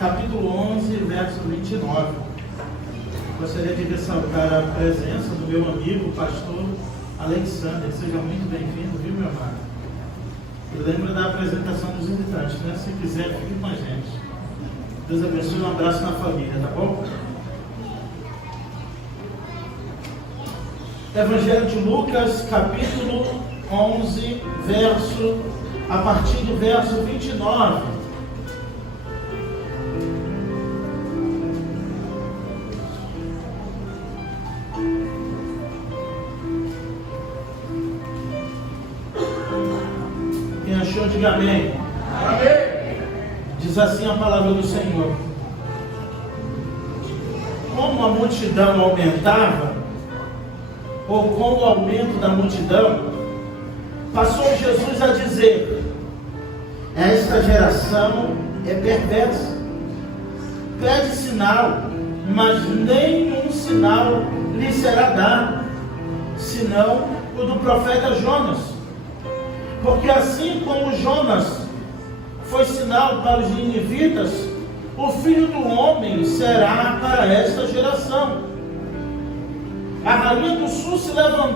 capítulo 11, verso 29. Gostaria de ressaltar a presença do meu amigo, pastor Alexander. Seja muito bem-vindo, viu, meu amado? E lembra da apresentação dos visitantes, né? Se quiser, fique com a gente. Deus abençoe, um abraço na família, tá bom? Evangelho de Lucas, capítulo 11, a partir do verso 29. Quem achou, diga amém. Amém. Diz assim a palavra do Senhor: como a multidão aumentava, ou com o aumento da multidão, passou Jesus a dizer: esta geração é perversa, pede sinal, mas nenhum sinal lhe será dado, senão o do profeta Jonas. Porque assim como Jonas foi sinal para os ninivitas, o Filho do Homem será para esta geração. A rainha do sul se levantará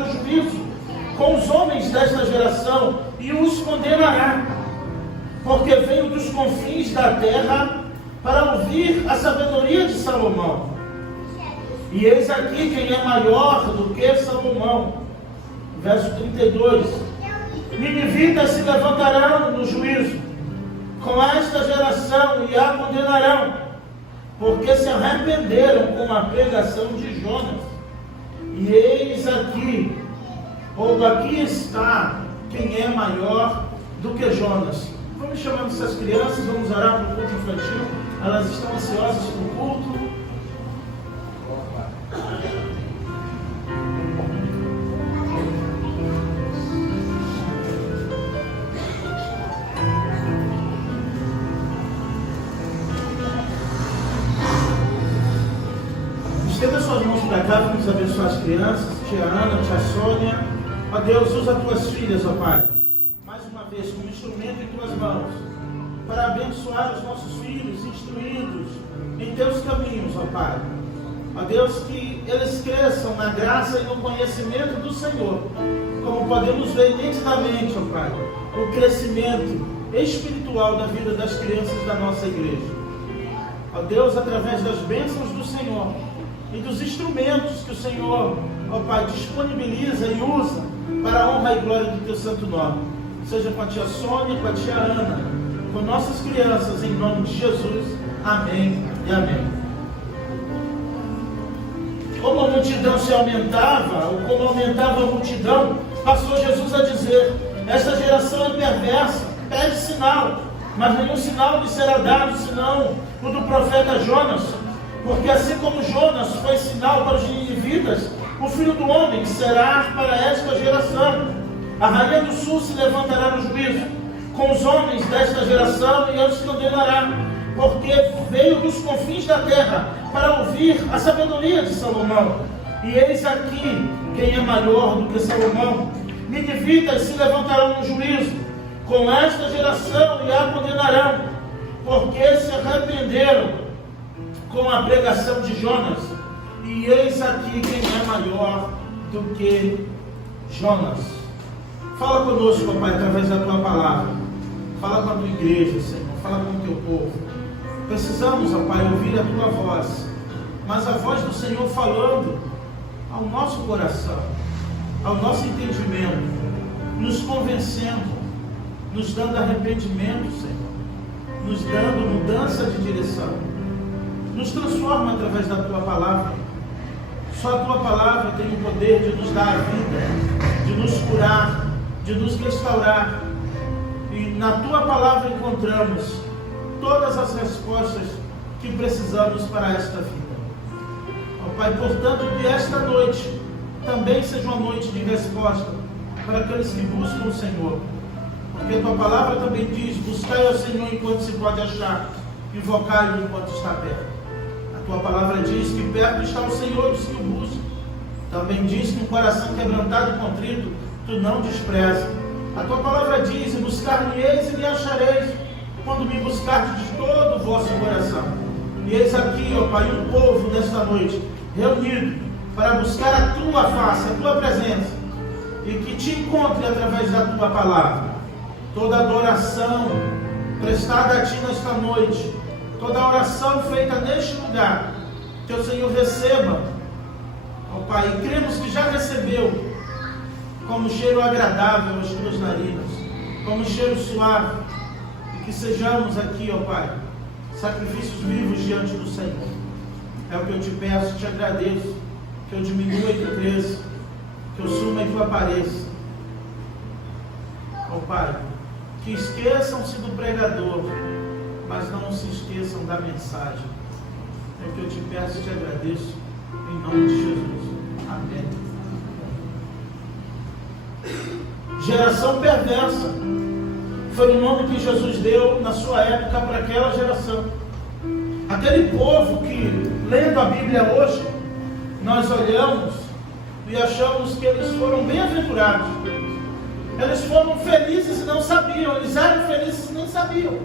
no juízo com os homens desta geração e os condenará, porque veio dos confins da terra para ouvir a sabedoria de Salomão. E eis aqui quem é maior do que Salomão. Verso 32. Ninivitas se levantarão no juízo com esta geração e a condenarão, porque se arrependeram com a pregação de Jonas. E eis aqui, ou aqui está, quem é maior do que Jonas. Vamos chamando essas crianças, vamos orar para o culto infantil. Elas estão ansiosas para o culto. Estenda suas mãos para cá, vamos abençoar as crianças, tia Ana, tia Sônia. Ó Deus, usa tuas filhas, ó Pai, mais uma vez, como instrumento em tuas mãos, para abençoar os nossos filhos, instruídos em teus caminhos, ó Pai. Ó Deus, que eles cresçam na graça e no conhecimento do Senhor, como podemos ver nitidamente, ó Pai, o crescimento espiritual da vida das crianças da nossa igreja. Ó Deus, através das bênçãos do Senhor e dos instrumentos que o Senhor, ó Pai, disponibiliza e usa para a honra e glória do teu santo nome. Seja com a tia Sônia, com a tia Ana, com nossas crianças, em nome de Jesus. Amém e amém. Como a multidão se aumentava, ou como aumentava a multidão, passou Jesus a dizer: esta geração é perversa, pede sinal, mas nenhum sinal lhe será dado, senão o do profeta Jonas. Porque assim como Jonas foi sinal para os ninivitas, o Filho do Homem será para esta geração. A rainha do sul se levantará no juízo com os homens desta geração e os condenará, porque veio dos confins da terra para ouvir a sabedoria de Salomão. E eis aqui quem é maior do que Salomão. Ninivitas se levantarão no juízo com esta geração e a condenarão, porque se arrependeram com a pregação de Jonas. E eis aqui quem é maior do que Jonas. Fala conosco, ó Pai, através da tua palavra. Fala com a tua igreja, Senhor. Fala com o teu povo. Precisamos, ó Pai, ouvir a tua voz, mas a voz do Senhor falando ao nosso coração, ao nosso entendimento, nos convencendo, nos dando arrependimento, Senhor, nos dando mudança de direção. Nos transforma através da tua palavra. Só a tua palavra tem o poder de nos dar a vida, de nos curar, de nos restaurar. E na tua palavra encontramos todas as respostas que precisamos para esta vida. Ó Pai, portanto, que esta noite também seja uma noite de resposta para aqueles que buscam o Senhor. Porque a tua palavra também diz: buscai ao Senhor enquanto se pode achar, invocai-o enquanto está perto. A tua palavra diz que perto está o Senhor dos que o buscam. Também diz que um coração quebrantado e contrito tu não desprezas. A tua palavra diz: e buscar-me-eis e me achareis, quando me buscardes de todo o vosso coração. E eis aqui, ó Pai, um povo nesta noite, reunido para buscar a tua face, a tua presença, e que te encontre através da tua palavra. Toda adoração prestada a ti nesta noite, toda oração feita neste lugar, que o Senhor receba, ó Pai, e cremos que já recebeu, como cheiro agradável aos teus narinas, como cheiro suave, e que sejamos aqui, ó Pai, sacrifícios vivos diante do Senhor. É o que eu te peço, te agradeço, que eu diminua e tu cresça, que eu suma e tu apareça. Ó Pai, que esqueçam-se do pregador, mas não se esqueçam da mensagem. É o que eu te peço e te agradeço, em nome de Jesus. Amém. Geração perversa foi o nome que Jesus deu na sua época para aquela geração. Aquele povo que, lendo a Bíblia hoje, nós olhamos e achamos que eles foram bem-aventurados. Eles foram felizes e não sabiam. Eles eram felizes e nem sabiam.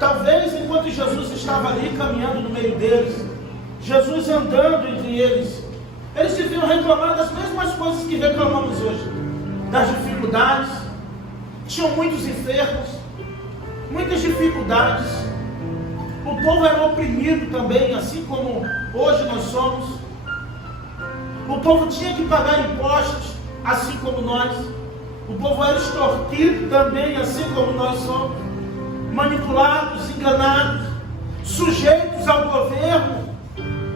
Talvez enquanto Jesus estava ali caminhando no meio deles, Jesus andando entre eles, eles deviam reclamar das mesmas coisas que reclamamos hoje, das dificuldades. Tinham muitos enfermos, muitas dificuldades. O povo era oprimido também, assim como hoje nós somos. O povo tinha que pagar impostos, assim como nós. O povo era extorquido também, assim como nós somos. Manipulados, enganados, sujeitos ao governo,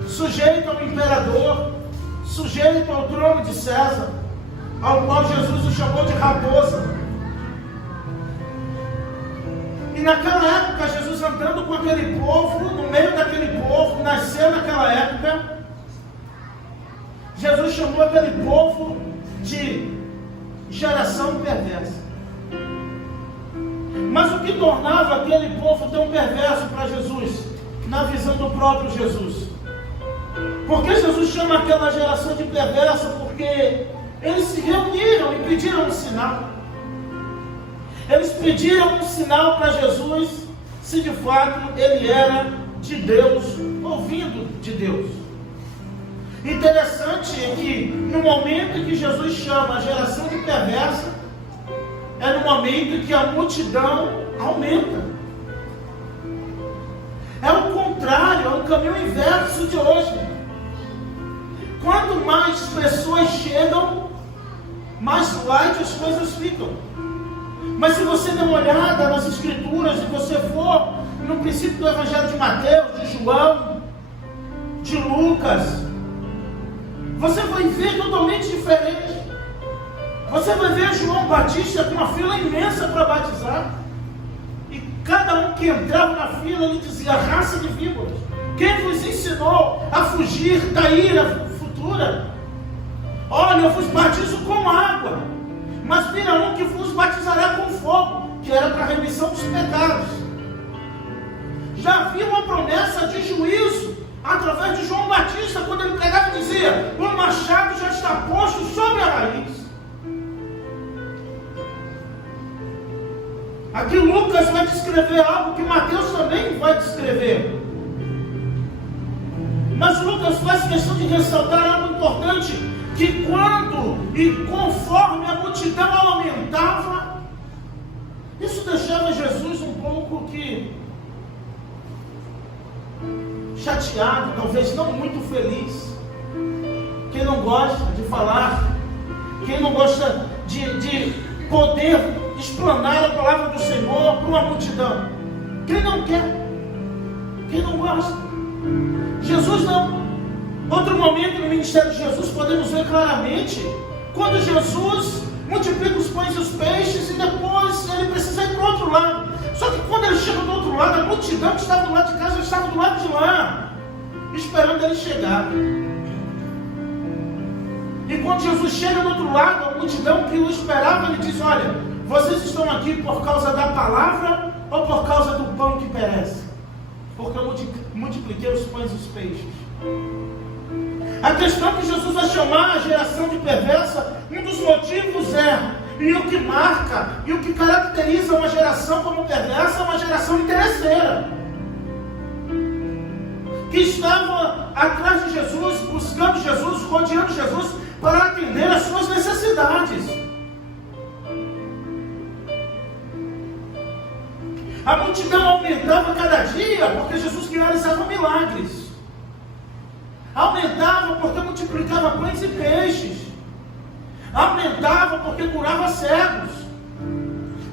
sujeitos ao imperador, sujeitos ao trono de César, ao qual Jesus o chamou de raposa. E naquela época, Jesus andando com aquele povo, no meio daquele povo, nasceu naquela época, Jesus chamou aquele povo de geração perversa. Mas o que tornava aquele povo tão perverso para Jesus, na visão do próprio Jesus? Por que Jesus chama aquela geração de perversa? Porque eles se reuniram e pediram um sinal. Eles pediram um sinal para Jesus, se de fato ele era de Deus, ouvindo de Deus. Interessante é que no momento em que Jesus chama a geração de perversa, é no momento em que a multidão aumenta. É o contrário, é o caminho inverso de hoje. Quanto mais pessoas chegam, mais light as coisas ficam. Mas se você der uma olhada nas escrituras e você for no princípio do Evangelho de Mateus, de João, de Lucas, você vai ver totalmente diferente. Você vai ver João Batista com uma fila imensa para batizar. E cada um que entrava na fila, ele dizia: raça de víboras, quem vos ensinou a fugir da ira futura? Olha, eu vos batizo com água, mas virá um que vos batizará com fogo, que era para a remissão dos pecados. Já havia uma promessa de juízo através de João Batista, quando ele pregava e dizia: o machado já está posto sobre a raiz. Aqui Lucas vai descrever algo que Mateus também vai descrever. Mas Lucas faz questão de ressaltar algo importante, que quando e conforme a multidão aumentava, isso deixava Jesus um pouco que chateado, talvez não muito feliz. Quem não gosta de falar, quem não gosta de poder explanar a palavra do Senhor para uma multidão? Quem não quer? Quem não gosta? Jesus não. Outro momento no ministério de Jesus podemos ver claramente quando Jesus multiplica os pães e os peixes e depois ele precisa ir para o outro lado. Só que quando ele chega do outro lado, a multidão que estava do lado de casa estava do lado de lá, esperando ele chegar. E quando Jesus chega do outro lado, a multidão que o esperava, ele diz: olha, vocês estão aqui por causa da palavra ou por causa do pão que perece? Porque eu multipliquei os pães e os peixes. A questão que Jesus vai chamar a geração de perversa, um dos motivos é: E o que marca, e o que caracteriza uma geração como perversa é uma geração interesseira, que estava atrás de Jesus, buscando Jesus, rodeando Jesus, para atender às suas necessidades. A multidão aumentava cada dia, porque Jesus realizava milagres. Aumentava porque multiplicava pães e peixes. Aumentava porque curava cegos.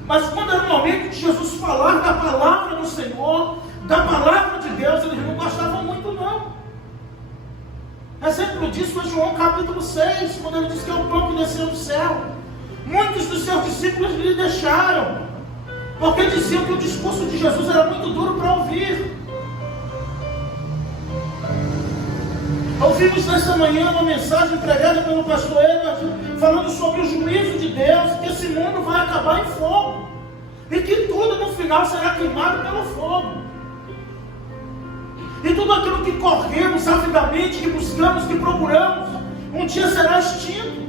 Mas quando era o momento de Jesus falar da palavra do Senhor, da palavra de Deus, eles não gostavam muito não. Exemplo disso é João capítulo 6, quando ele diz que é o pão que desceu do céu. Muitos dos seus discípulos lhe deixaram, porque diziam que o discurso de Jesus era muito duro para ouvir. Ouvimos nesta manhã uma mensagem pregada pelo pastor Edward, falando sobre o juízo de Deus, que esse mundo vai acabar em fogo, e que tudo no final será queimado pelo fogo. E tudo aquilo que corremos avidamente, que buscamos, que procuramos, um dia será extinto.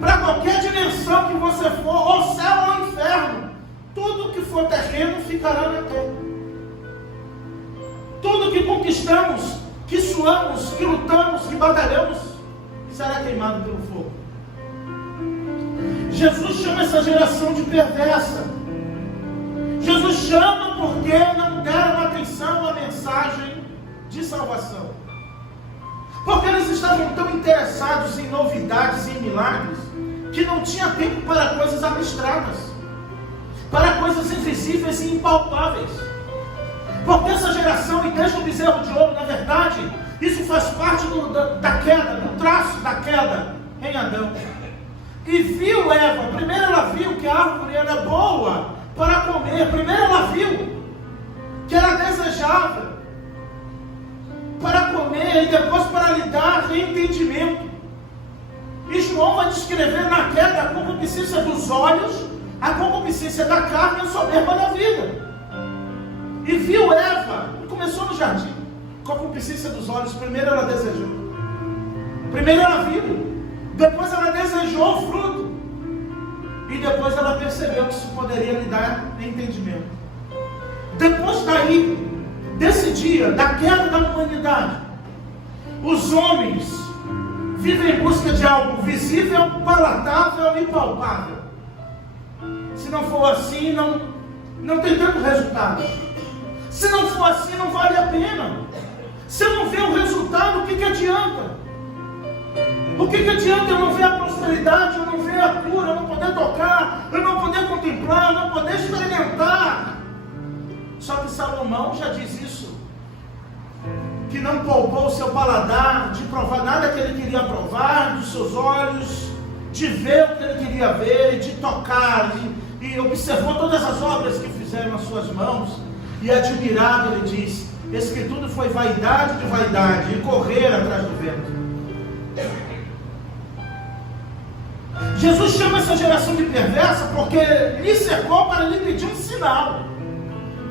Para qualquer dimensão que você for, ou céu ou inferno, tudo que for terreno ficará na terra. Tudo que conquistamos, que suamos, que lutamos, que batalhamos, será queimado pelo fogo. Jesus chama essa geração de perversa. Jesus chama porque não deram atenção à mensagem de salvação. Porque eles estavam tão interessados em novidades e em milagres, que não tinha tempo para coisas abstratas, para coisas invisíveis e impalpáveis. Porque essa geração, e desde o bezerro de ouro, na verdade, isso faz parte da queda, do traço da queda em Adão. E viu Eva, primeiro ela viu que a árvore era boa para comer, primeiro ela viu que era desejável para comer, e depois para lhe dar entendimento. E João vai descrever na queda a concupiscência dos olhos, a concupiscência da carne e a soberba da vida. E viu Eva, começou no jardim, concupiscência dos olhos. Primeiro ela desejou, primeiro ela viu, depois ela desejou o fruto, e depois ela percebeu que isso poderia lhe dar entendimento. Depois daí, desse dia, da queda da humanidade, os homens vivem em busca de algo visível, palatável e palpável. Se não for assim, não tem tanto resultado. Se não for assim, não vale a pena. Se eu não ver o resultado, o que adianta? O que adianta eu não ver a prosperidade, eu não ver a cura, eu não poder tocar, eu não poder contemplar, eu não poder experimentar? Só que Salomão já diz isso, que não poupou o seu paladar de provar nada que ele queria provar, dos seus olhos, de ver o que ele queria ver, e de tocar, e observou todas as obras que fizeram as suas mãos, e admirado ele diz: esse que tudo foi vaidade de vaidade, e correr atrás do vento. Jesus chama essa geração de perversa porque lhe cercou para lhe pedir um sinal.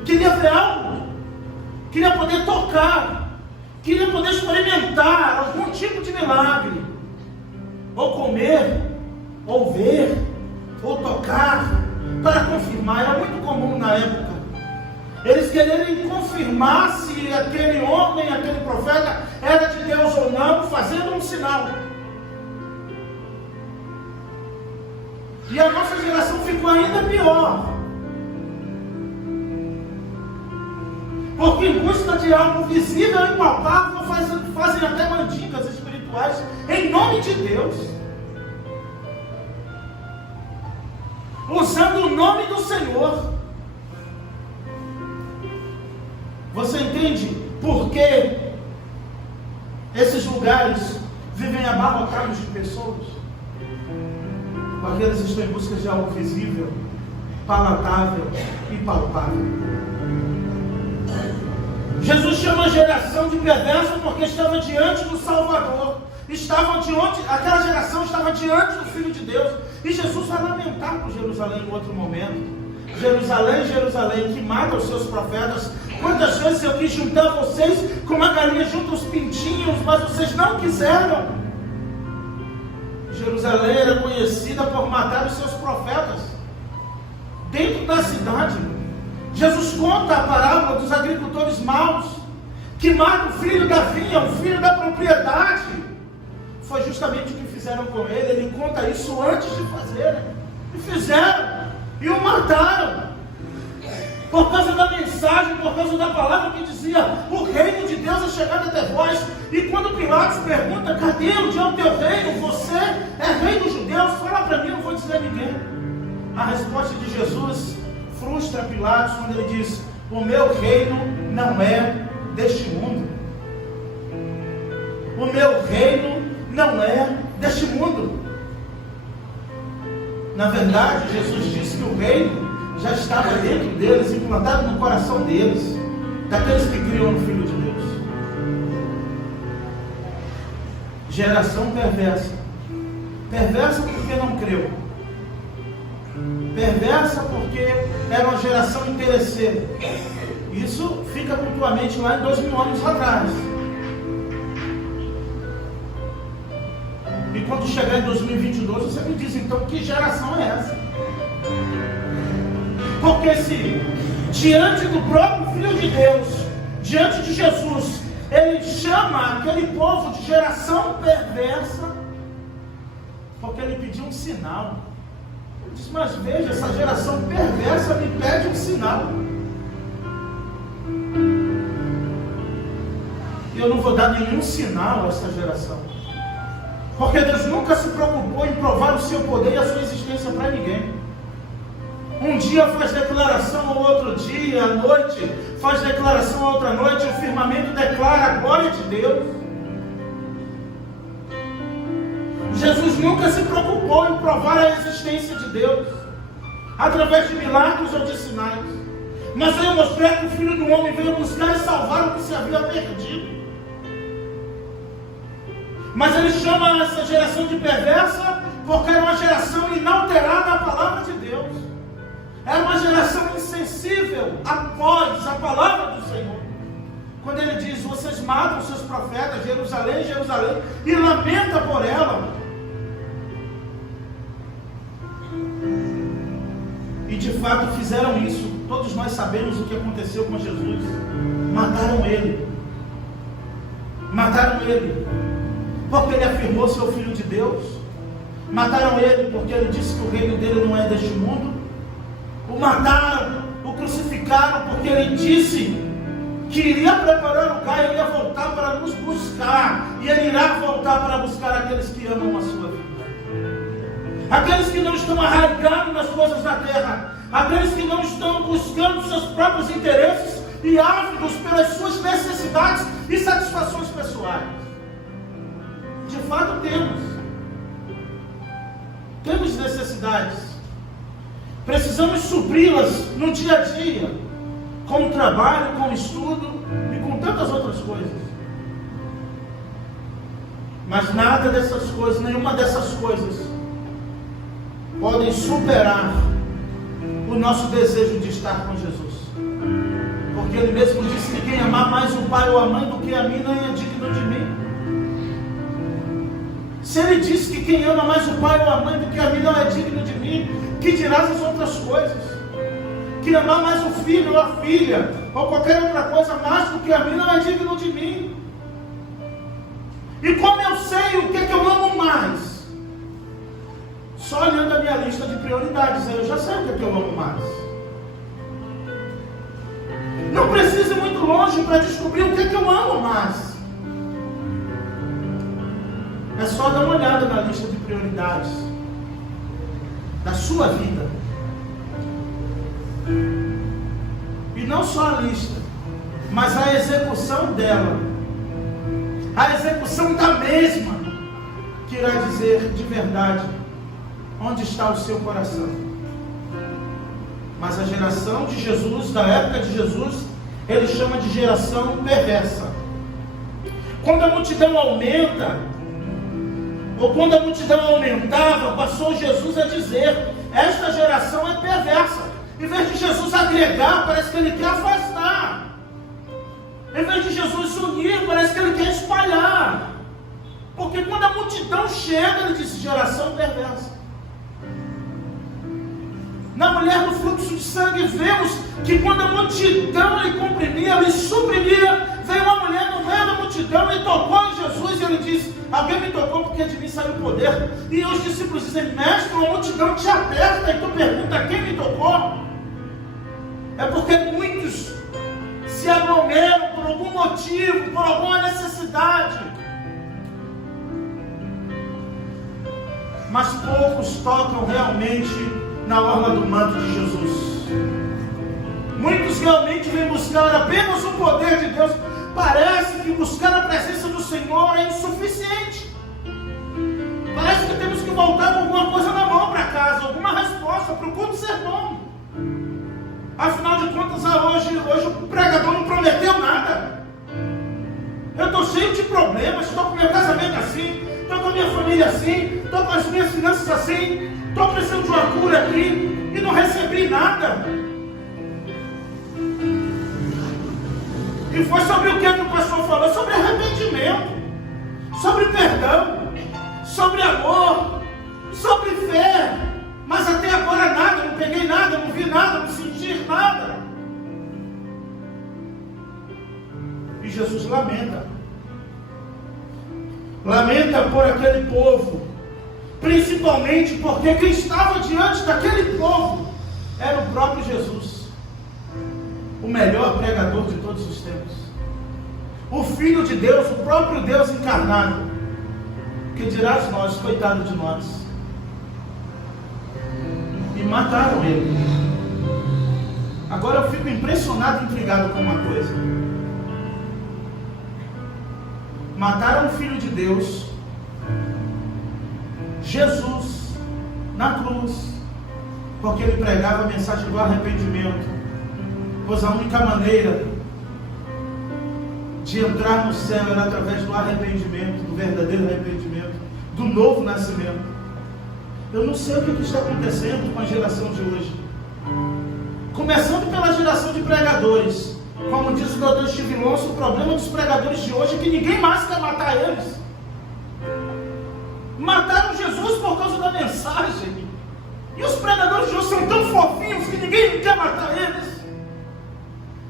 Queria ver algo, queria poder tocar, queria poder experimentar algum tipo de milagre, ou comer, ou ver, ou tocar, para confirmar. Era muito comum na época eles quererem confirmar se aquele homem, aquele profeta era de Deus ou não, fazendo um sinal. E a nossa geração ficou ainda pior, porque em busca de algo visível e palpável fazem até mandingas espirituais em nome de Deus, usando o nome do Senhor. Você entende por que esses lugares vivem abarrotados de pessoas? Porque eles estão em busca de algo visível, palatável e palpável. Jesus chama a geração de perversa porque estava diante do Salvador. Aquela geração estava diante do Filho de Deus. E Jesus vai lamentar por Jerusalém em outro momento. Jerusalém, Jerusalém, que mata os seus profetas. Quantas vezes eu quis juntar vocês como a galinha junta os pintinhos, mas vocês não quiseram. Jerusalém era conhecida por matar os seus profetas. Dentro da cidade, Jesus conta a parábola dos agricultores maus, que matam o filho da vinha, o filho da propriedade. Foi justamente o que fizeram com ele. Ele conta isso antes de fazerem. E fizeram, e o mataram. Por causa da mensagem, por causa da palavra que dizia: o reino de Deus é chegado até vós. E quando Pilatos pergunta: cadê onde é o teu reino? Você é rei dos judeus? Fala para mim, não vou dizer a ninguém. A resposta de Jesus frustra Pilatos quando ele diz: o meu reino não é deste mundo. O meu reino não é deste mundo. Na verdade, Jesus disse que o reino já estava dentro deles, implantado no coração deles, daqueles que criam no Filho de Deus. Geração perversa. Perversa porque não creu. Perversa porque era uma geração interesseira. Isso fica com tua mente lá em 2000 anos atrás. E quando chegar em 2022, você me diz, então, que geração é essa? Porque se diante do próprio Filho de Deus, diante de Jesus, ele chama aquele povo de geração perversa, porque ele pediu um sinal. Ele disse: mas veja, essa geração perversa me pede um sinal. E eu não vou dar nenhum sinal a essa geração. Porque Deus nunca se preocupou em provar o seu poder e a sua existência para ninguém. Um dia faz declaração ao outro dia, à noite faz declaração à outra noite, o firmamento declara a glória de Deus. Jesus nunca se preocupou em provar a existência de Deus, através de milagres ou de sinais. Mas veio mostrar que o Filho do Homem veio buscar e salvar o que se havia perdido. Mas ele chama essa geração de perversa porque era uma geração inalterada à palavra de Deus. Era uma geração insensível após a palavra do Senhor. Quando ele diz: vocês matam seus profetas, Jerusalém, Jerusalém, e lamenta por ela. E de fato fizeram isso. Todos nós sabemos o que aconteceu com Jesus. Mataram ele. Mataram ele porque ele afirmou ser o Filho de Deus. Mataram ele porque ele disse que o reino dele não é deste mundo. O mataram, o crucificaram porque ele disse que iria preparar lugar e iria voltar para nos buscar. E ele irá voltar para buscar aqueles que amam a sua vida. Aqueles que não estão arraigados nas coisas da terra. Aqueles que não estão buscando seus próprios interesses e ávidos pelas suas necessidades e satisfações pessoais. De fato temos necessidades. Precisamos supri-las no dia a dia, com o trabalho, com o estudo e com tantas outras coisas. Mas nada dessas coisas, nenhuma dessas coisas podem superar o nosso desejo de estar com Jesus. Porque ele mesmo disse que quem amar mais o pai ou a mãe do que a mim não é digno de mim. Se ele disse que quem ama mais o pai ou a mãe do que a mim não é digno de mim, que dirás as outras coisas? Que amar mais o filho ou a filha, ou qualquer outra coisa mais do que a mim, não é digno de mim. E como eu sei o que é que eu amo mais? Só olhando a minha lista de prioridades, eu já sei o que é que eu amo mais. Não preciso ir muito longe para descobrir o que é que eu amo mais. É só dar uma olhada na lista de prioridades da sua vida. E não só a lista, mas a execução dela. A execução da mesma, que irá dizer de verdade onde está o seu coração. Mas a geração de Jesus, da época de Jesus, ele chama de geração perversa. Quando a multidão aumenta, ou quando a multidão aumentava, passou Jesus a dizer: esta geração é perversa. Em vez de Jesus agregar, parece que ele quer afastar. Em vez de Jesus unir, parece que ele quer espalhar. Porque quando a multidão chega, ele disse: geração perversa. Na mulher do fluxo de sangue, vemos que quando a multidão lhe comprimia, lhe suprimia, veio uma mulher no meio da multidão e tocou em Jesus, e ele disse: alguém me tocou porque de mim saiu o poder. E os discípulos dizem: mestre, a multidão te aperta, e tu pergunta: quem me tocou? É porque muitos se aglomeram por algum motivo, por alguma necessidade, mas poucos tocam realmente na orla do manto de Jesus. Muitos realmente vêm buscar apenas o poder de Deus. Parece que buscar a presença do Senhor é insuficiente. Parece que temos que voltar com alguma coisa na mão para casa, alguma resposta para o culto sermão. Afinal de contas, hoje o pregador não prometeu nada. Eu estou cheio de problemas, estou com meu casamento assim, estou com a minha família assim, estou com as minhas finanças assim, estou precisando de uma cura aqui e não recebi nada. E foi sobre o que o pastor falou? Sobre arrependimento, sobre perdão, sobre amor, sobre fé. Mas até agora nada, não peguei nada, não vi nada, não senti nada. E Jesus lamenta. Lamenta por aquele povo. Principalmente porque quem estava diante daquele povo era o próprio Jesus, o melhor pregador de todos os tempos, o Filho de Deus, o próprio Deus encarnado. Que dirá de nós, coitado de nós? E mataram ele. Agora eu fico impressionado e intrigado com uma coisa. Mataram o Filho de Deus, Jesus, na cruz, porque ele pregava a mensagem do arrependimento. Pois a única maneira de entrar no céu era através do arrependimento, do verdadeiro arrependimento, do novo nascimento. Eu não sei o que está acontecendo com a geração de hoje. Começando pela geração de pregadores. Como diz o doutor Steve Lonso, o problema dos pregadores de hoje é que ninguém mais quer matar eles. Mataram Jesus por causa da mensagem. E os pregadores de hoje são tão fofinhos que ninguém quer matar eles.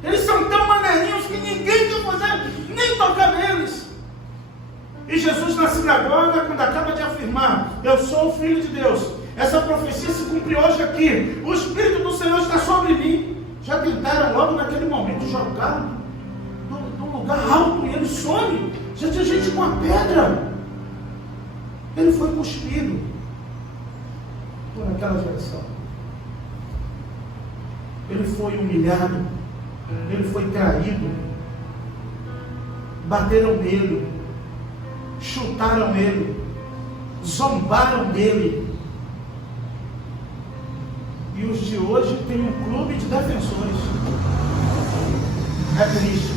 Eles são tão maneirinhos que ninguém quer fazer, nem tocar neles. E Jesus na sinagoga, quando acaba de afirmar: eu sou o Filho de Deus, essa profecia se cumpre hoje aqui, o Espírito do Senhor está sobre mim. Já tentaram logo naquele momento jogar num lugar alto e ele some. Já tinha gente com a pedra. Ele foi cuspido por aquela geração. Ele foi humilhado. Ele foi traído. Bateram nele, chutaram nele, zombaram dele. E os de hoje têm um clube de defensores. É triste.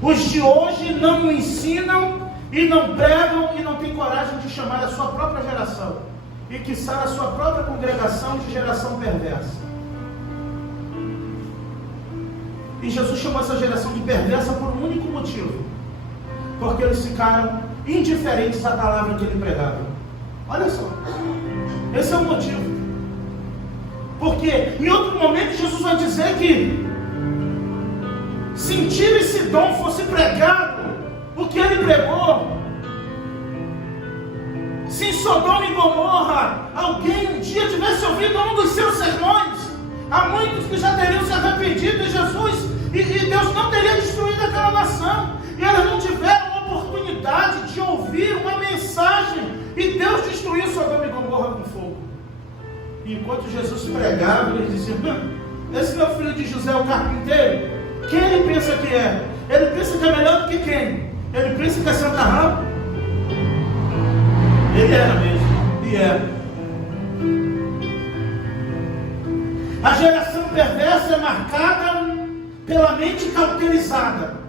Os de hoje não ensinam e não pregam e não têm coragem de chamar a sua própria geração e quiçá a sua própria congregação de geração perversa. E Jesus chamou essa geração de perversa por um único motivo: porque eles ficaram indiferentes à palavra que ele pregava. Olha só, esse é o motivo. Porque em outro momento Jesus vai dizer que se em Tiro e Sidom fosse pregado o que ele pregou, se em Sodoma e Gomorra alguém um dia tivesse ouvido um dos seus sermões, há muitos que já teriam se arrependido de Jesus e Deus não teria destruído aquela nação, e elas não tiveram a oportunidade de ouvir uma mensagem. E Deus destruiu Sodoma e Gomorra com fogo. E enquanto Jesus pregava, ele dizia: esse meu filho de José, o carpinteiro, quem ele pensa que é? Ele pensa que é melhor do que quem? Ele pensa que é santarrão? Ele era mesmo, e era. A geração perversa é marcada pela mente cauterizada.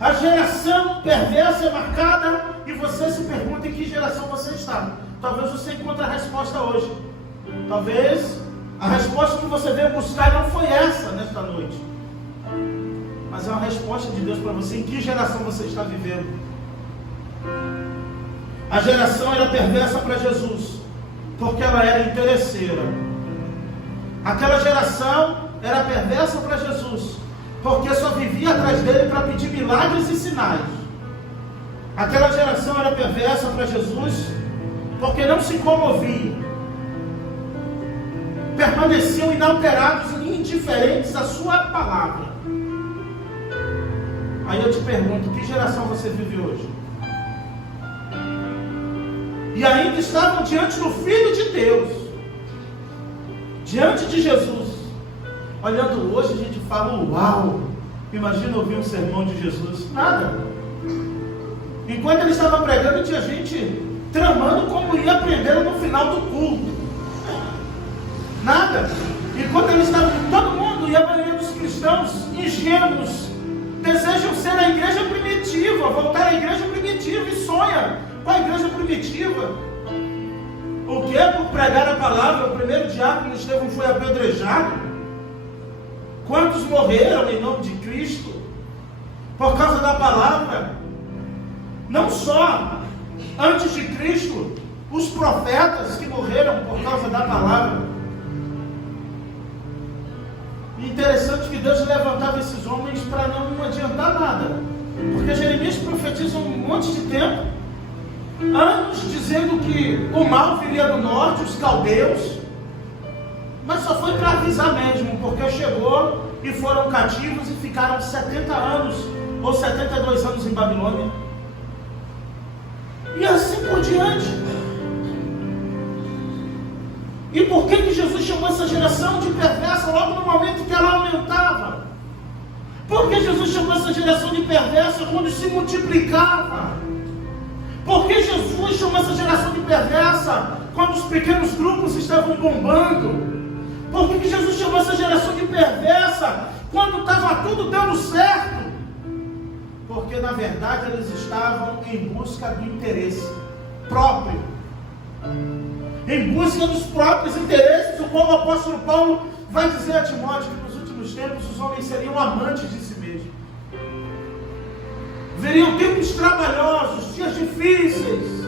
A geração perversa é marcada, e você se pergunta em que geração você está. Talvez você encontre a resposta hoje. Talvez a resposta que você veio buscar não foi essa nesta noite. mas é uma resposta de Deus para você. Em que geração você está vivendo? A geração era perversa para Jesus, porque ela era interesseira. Aquela geração era perversa para Jesus, porque só vivia atrás dele para pedir milagres e sinais. Aquela geração era perversa para Jesus, porque não se comovia, permaneciam inalterados e indiferentes à sua palavra. Aí eu te pergunto, que geração você vive hoje? E ainda estavam diante do Filho de Deus, diante de Jesus. Olhando hoje, a gente fala, uau, imagina ouvir um sermão de Jesus. Nada. Enquanto ele estava pregando, tinha gente tramando como ia aprender no final do culto. Nada. Enquanto ele estava, todo mundo, e a maioria dos cristãos ingênuos, desejam ser a igreja primitiva, voltar à igreja primitiva e sonha com a igreja primitiva. O que é por pregar a palavra? O primeiro diácono Estevão foi apedrejado. Quantos morreram em nome de Cristo por causa da palavra? Não só antes de Cristo, os profetas que morreram por causa da palavra. Interessante que Deus levantava esses homens para não adiantar nada, porque Jeremias profetiza um monte de tempo, anos, dizendo que o mal viria do norte, os caldeus, mas só foi para avisar mesmo, porque chegou e foram cativos e ficaram 70 anos ou 72 anos em Babilônia, e assim por diante. E por que Jesus chamou essa geração de perversa logo no momento que ela aumentava? Por que Jesus chamou essa geração de perversa quando se multiplicava? Por que Jesus chamou essa geração de perversa quando os pequenos grupos estavam bombando? Por que Jesus chamou essa geração de perversa quando estava tudo dando certo? Porque na verdade eles estavam em busca do interesse próprio, em busca dos próprios interesses, o qual o apóstolo Paulo vai dizer a Timóteo que nos últimos tempos os homens seriam amantes de si mesmos. Viriam tempos trabalhosos, dias difíceis.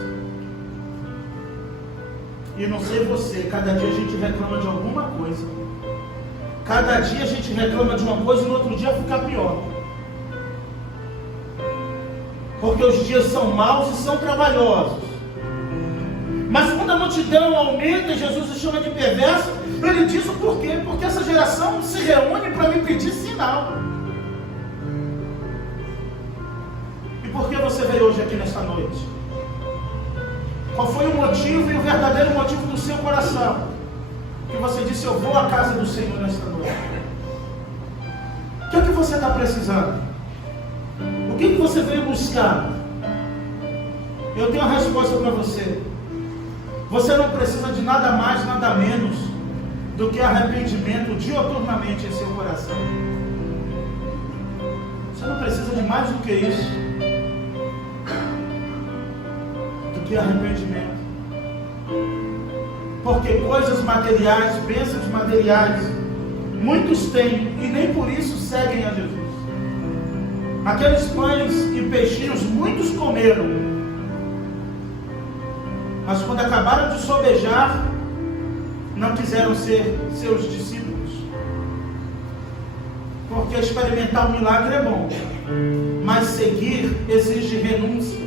E não sei você, cada dia a gente reclama de alguma coisa. Cada dia a gente reclama de uma coisa e no outro dia fica pior. Porque os dias são maus e são trabalhosos. Mas quando a multidão aumenta e Jesus o chama de perverso, ele diz o porquê. Porque essa geração se reúne para me pedir sinal. E por que você veio hoje aqui nesta noite? Qual foi o motivo e o verdadeiro motivo do seu coração? Que você disse, eu vou à casa do Senhor nesta noite. O que é que você está precisando? O que você veio buscar? Eu tenho a resposta para você. Você não precisa de nada mais, nada menos do que arrependimento dioturnamente em seu coração. Você não precisa de mais do que isso, do que arrependimento. Porque coisas materiais, bênçãos materiais, muitos têm e nem por isso seguem a Jesus. Aqueles pães e peixinhos muitos comeram, mas quando acabaram de sobejar, não quiseram ser seus discípulos. Porque experimentar o milagre é bom, mas seguir exige renúncia.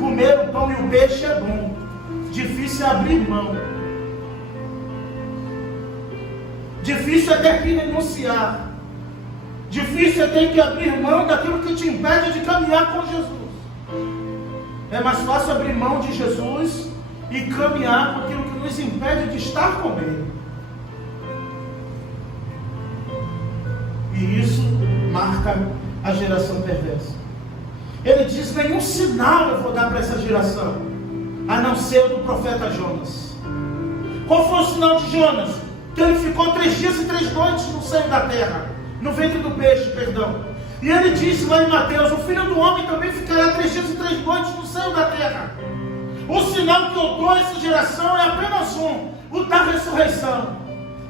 Comer o pão e o peixe é bom, difícil é abrir mão. Difícil é ter que renunciar. Difícil é ter que abrir mão daquilo que te impede de caminhar com Jesus. É mais fácil abrir mão de Jesus e caminhar com aquilo que nos impede de estar com Ele. E isso marca a geração perversa. Ele diz, nenhum sinal eu vou dar para essa geração, a não ser o do profeta Jonas. Qual foi o sinal de Jonas? Que ele ficou 3 dias e 3 noites no seio da terra, no ventre do peixe, perdão. E ele disse lá em Mateus, o Filho do Homem também ficará 3 dias e 3 noites no seio da terra. O sinal que eu dou a essa geração é apenas um, o da ressurreição.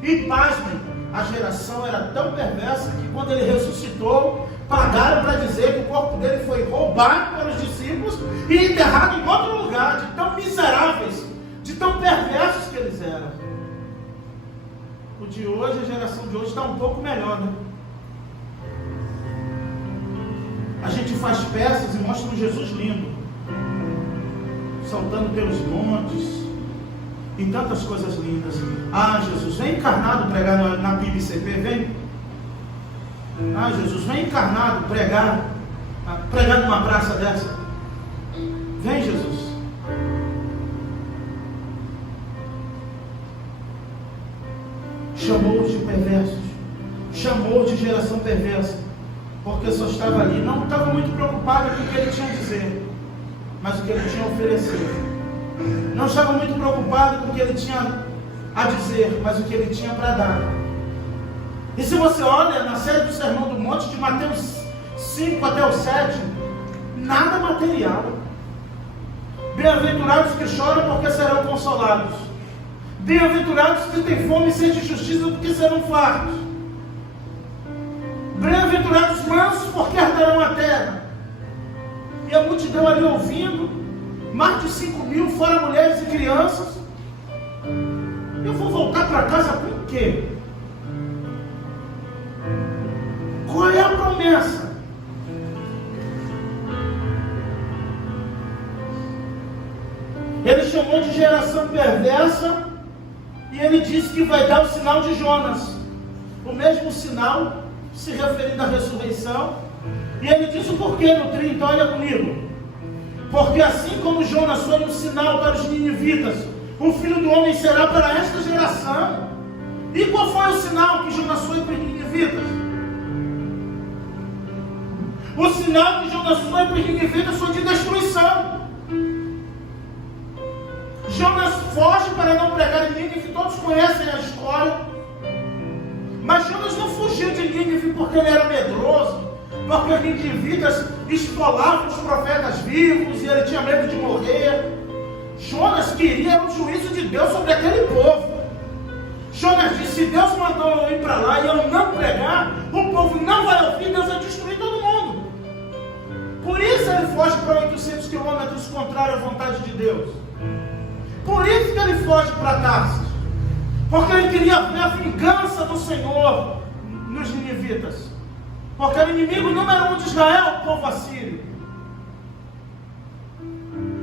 E pasmem, a geração era tão perversa que quando ele ressuscitou, pagaram para dizer que o corpo dele foi roubado pelos discípulos e enterrado em outro lugar, de tão miseráveis, de tão perversos que eles eram. O de hoje, a geração de hoje está um pouco melhor, né? A gente faz peças e mostra um Jesus lindo, saltando pelos montes e tantas coisas lindas. Ah, Jesus, vem encarnado pregar na PIB-CP, vem. Ah, Jesus, vem encarnado pregar numa praça dessa. Vem, Jesus. Chamou-os de perversos, chamou-os de geração perversa, porque só estava ali, não estava muito preocupado com o que ele tinha a dizer, mas o que ele tinha a oferecer. Não estava muito preocupado com o que ele tinha a dizer, mas o que ele tinha para dar. E se você olha na série do Sermão do Monte, de Mateus 5 até o 7, nada material. Bem-aventurados que choram, porque serão consolados. Bem-aventurados que têm fome e sede de justiça, porque serão fartos. Bem-aventurados mansos, porque herdarão a terra. E a multidão ali ouvindo, mais de 5.000, fora mulheres e crianças. Eu vou voltar para casa com o quê? Qual é a promessa? Ele chamou de geração perversa e ele disse que vai dar o sinal de Jonas, o mesmo sinal se referindo à ressurreição. E ele disse o porquê no 30, olha comigo. Porque assim como Jonas foi um sinal para os ninivitas, o Filho do Homem será para esta geração. E qual foi o sinal que Jonas foi para os ninivitas? O sinal que Jonas foi para os ninivitas foi de destruição. Jonas foge para não pregar em Nínive, todos conhecem a história. Mas Jonas não fugiu de Nínive porque ele era medroso, porque os ninivitas esfolavam os profetas vivos e ele tinha medo de morrer. Jonas queria o juízo de Deus sobre aquele povo. Jonas disse: se Deus mandou eu ir para lá e eu não pregar, o povo não vai ouvir, Deus vai destruir todo mundo. Por isso ele foge para 800 quilômetros contrário à vontade de Deus. Por isso que ele foge para Tarsis, porque ele queria ver a vingança do Senhor nos ninivitas, porque o inimigo número 1 de Israel, o povo assírio,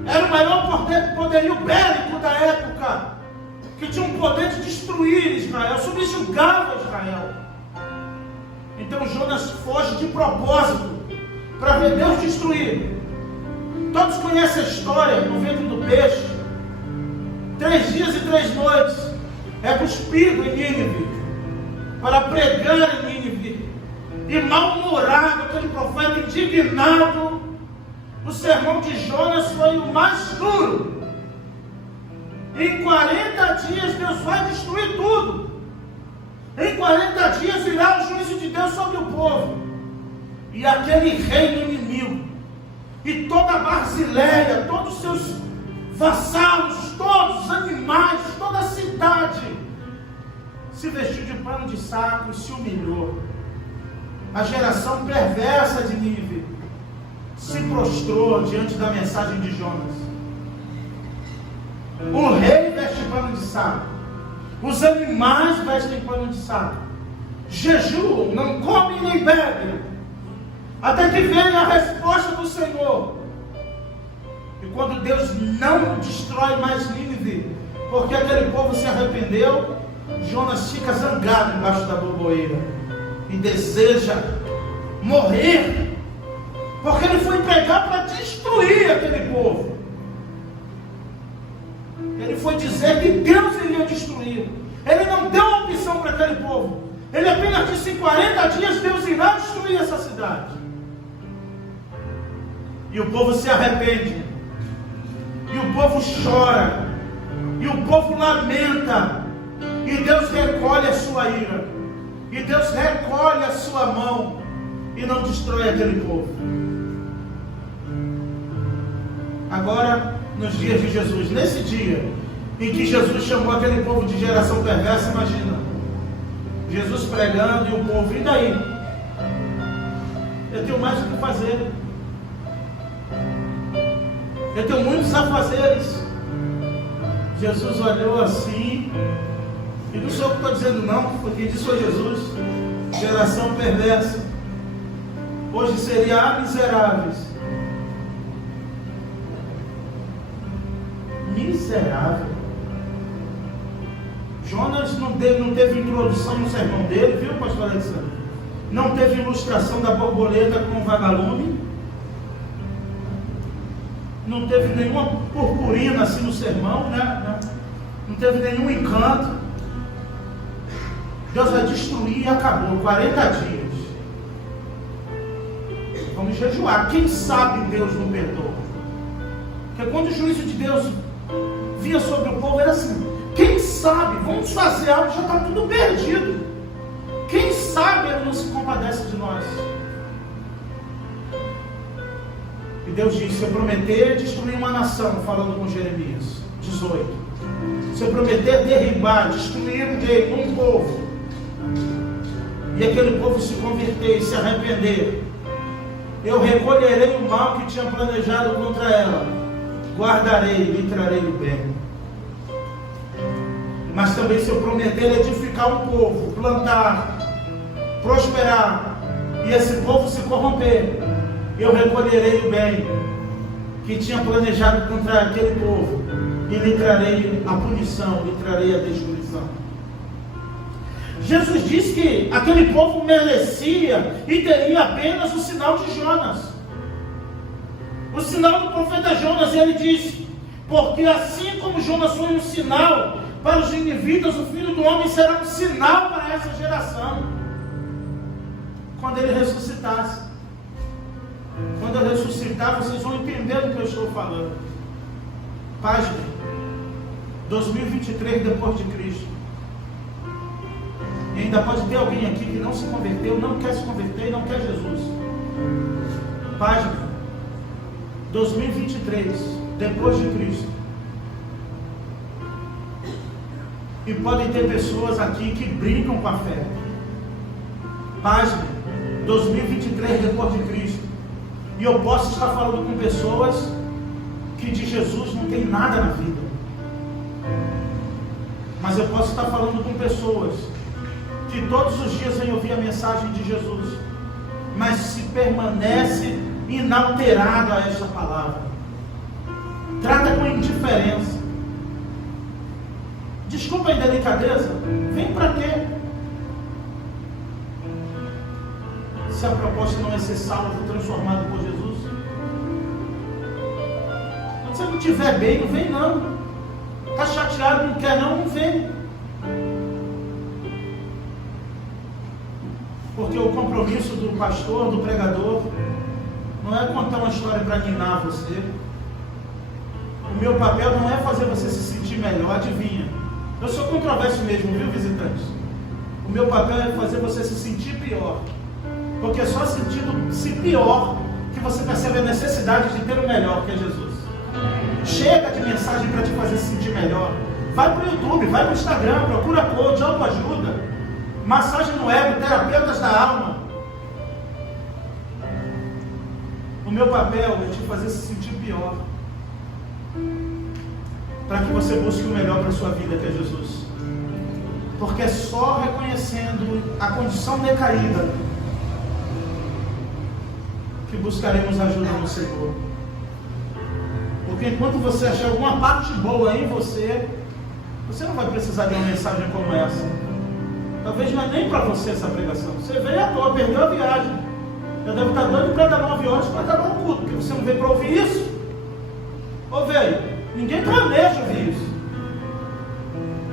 era o maior poderio bélico da época, que tinha um poder de destruir Israel, subjugava Israel. Então Jonas foge de propósito para ver Deus destruir. Todos conhecem a história do ventre do peixe. 3 dias e 3 noites é cuspido em Nínive para pregar em Nínive. E mal-humorado, aquele profeta indignado, o sermão de Jonas foi o mais duro. Em 40 dias Deus vai destruir tudo. Em 40 dias virá o juízo de Deus sobre o povo. E aquele reino inimigo, e toda a Basileia, todos os seus vassalos, todos os animais, toda a cidade, se vestiu de pano de saco e se humilhou. A geração perversa de Nínive se prostrou diante da mensagem de Jonas. O rei veste pano de saco, os animais vestem pano de saco, jejuam, não comem nem bebem, até que venha a resposta do Senhor. E quando Deus não destrói mais Nínive, porque aquele povo se arrependeu, Jonas fica zangado embaixo da borboleira e deseja morrer, porque ele foi pregar para destruir aquele povo. Ele foi dizer que Deus iria destruir. Ele não deu uma opção para aquele povo. Ele apenas disse: em 40 dias Deus irá destruir essa cidade. E o povo se arrepende, e o povo chora, e o povo lamenta, e Deus recolhe a sua ira, e Deus recolhe a sua mão, e não destrói aquele povo. Agora, nos dias de Jesus, nesse dia em que Jesus chamou aquele povo de geração perversa, imagina, Jesus pregando e o povo, e daí? Eu tenho mais o que fazer. Eu tenho muitos afazeres. Jesus olhou assim, e não sou eu que estou dizendo não, porque disse foi Jesus, geração perversa. Hoje seria a miseráveis. Miserável. Jonas não teve introdução no sermão dele, viu, pastor Alexandre? Não teve ilustração da borboleta com o vagalume. Não teve nenhuma purpurina assim no sermão, né? Não teve nenhum encanto. Deus vai destruir e acabou. 40 dias. Vamos jejuar. Quem sabe Deus não perdoa? Porque quando o juízo de Deus vinha sobre o povo, era assim: quem sabe, vamos fazer algo, já está tudo perdido. Quem sabe Ele não se compadece de nós. E Deus disse: se eu prometer destruir uma nação, falando com Jeremias 18, se eu prometer derribar, destruir um povo, e aquele povo se converter e se arrepender, eu recolherei o mal que tinha planejado contra ela, guardarei e lhe trarei o bem. Mas também, se eu prometer edificar um povo, plantar, prosperar, e esse povo se corromper, eu recolherei o bem que tinha planejado contra aquele povo, e lhe trarei a punição, lhe trarei a destruição. Jesus disse que aquele povo merecia e teria apenas o sinal de Jonas, o sinal do profeta Jonas. E ele disse: porque assim como Jonas foi um sinal para os ninivitas, o Filho do Homem será um sinal para essa geração, quando ele ressuscitasse. Quando eu ressuscitar, vocês vão entender do que eu estou falando. Página 2023 depois de Cristo. E ainda pode ter alguém aqui que não se converteu, não quer se converter e não quer Jesus. Página 2023 depois de Cristo. E podem ter pessoas aqui que brincam com a fé. Página 2023 depois de Cristo. E eu posso estar falando com pessoas que de Jesus não tem nada na vida. Mas eu posso estar falando com pessoas que todos os dias vêm ouvir a mensagem de Jesus, mas se permanece inalterado a esta palavra. Trata com indiferença. Desculpa a indelicadeza. Vem para quê? Se a proposta não é ser salvo, transformado por Jesus. Se você não estiver bem, não vem não. Está chateado, não quer não, não vem. Porque o compromisso do pastor, do pregador, não é contar uma história para ninar você. O meu papel não é fazer você se sentir melhor, adivinha. Eu sou controverso mesmo, viu, visitantes? O meu papel é fazer você se sentir pior. Porque é só sentindo-se pior que você percebe a necessidade de ter o melhor, que é Jesus. Chega de mensagem para te fazer se sentir melhor. Vai para o YouTube, vai para o Instagram, procura coach, autoajuda, massagem no ego, terapeutas da alma. O meu papel é te fazer se sentir pior, para que você busque o melhor para a sua vida, que é Jesus. Porque é só reconhecendo a condição decaída que buscaremos ajuda no Senhor. Porque enquanto você achar alguma parte boa em você, você não vai precisar de uma mensagem como essa. Talvez não é nem para você essa pregação. Você veio à toa, perdeu a viagem. Eu devo estar doido para dar 9 horas para acabar o culto, porque você não veio para ouvir isso. Ô velho, ninguém planeja ouvir isso.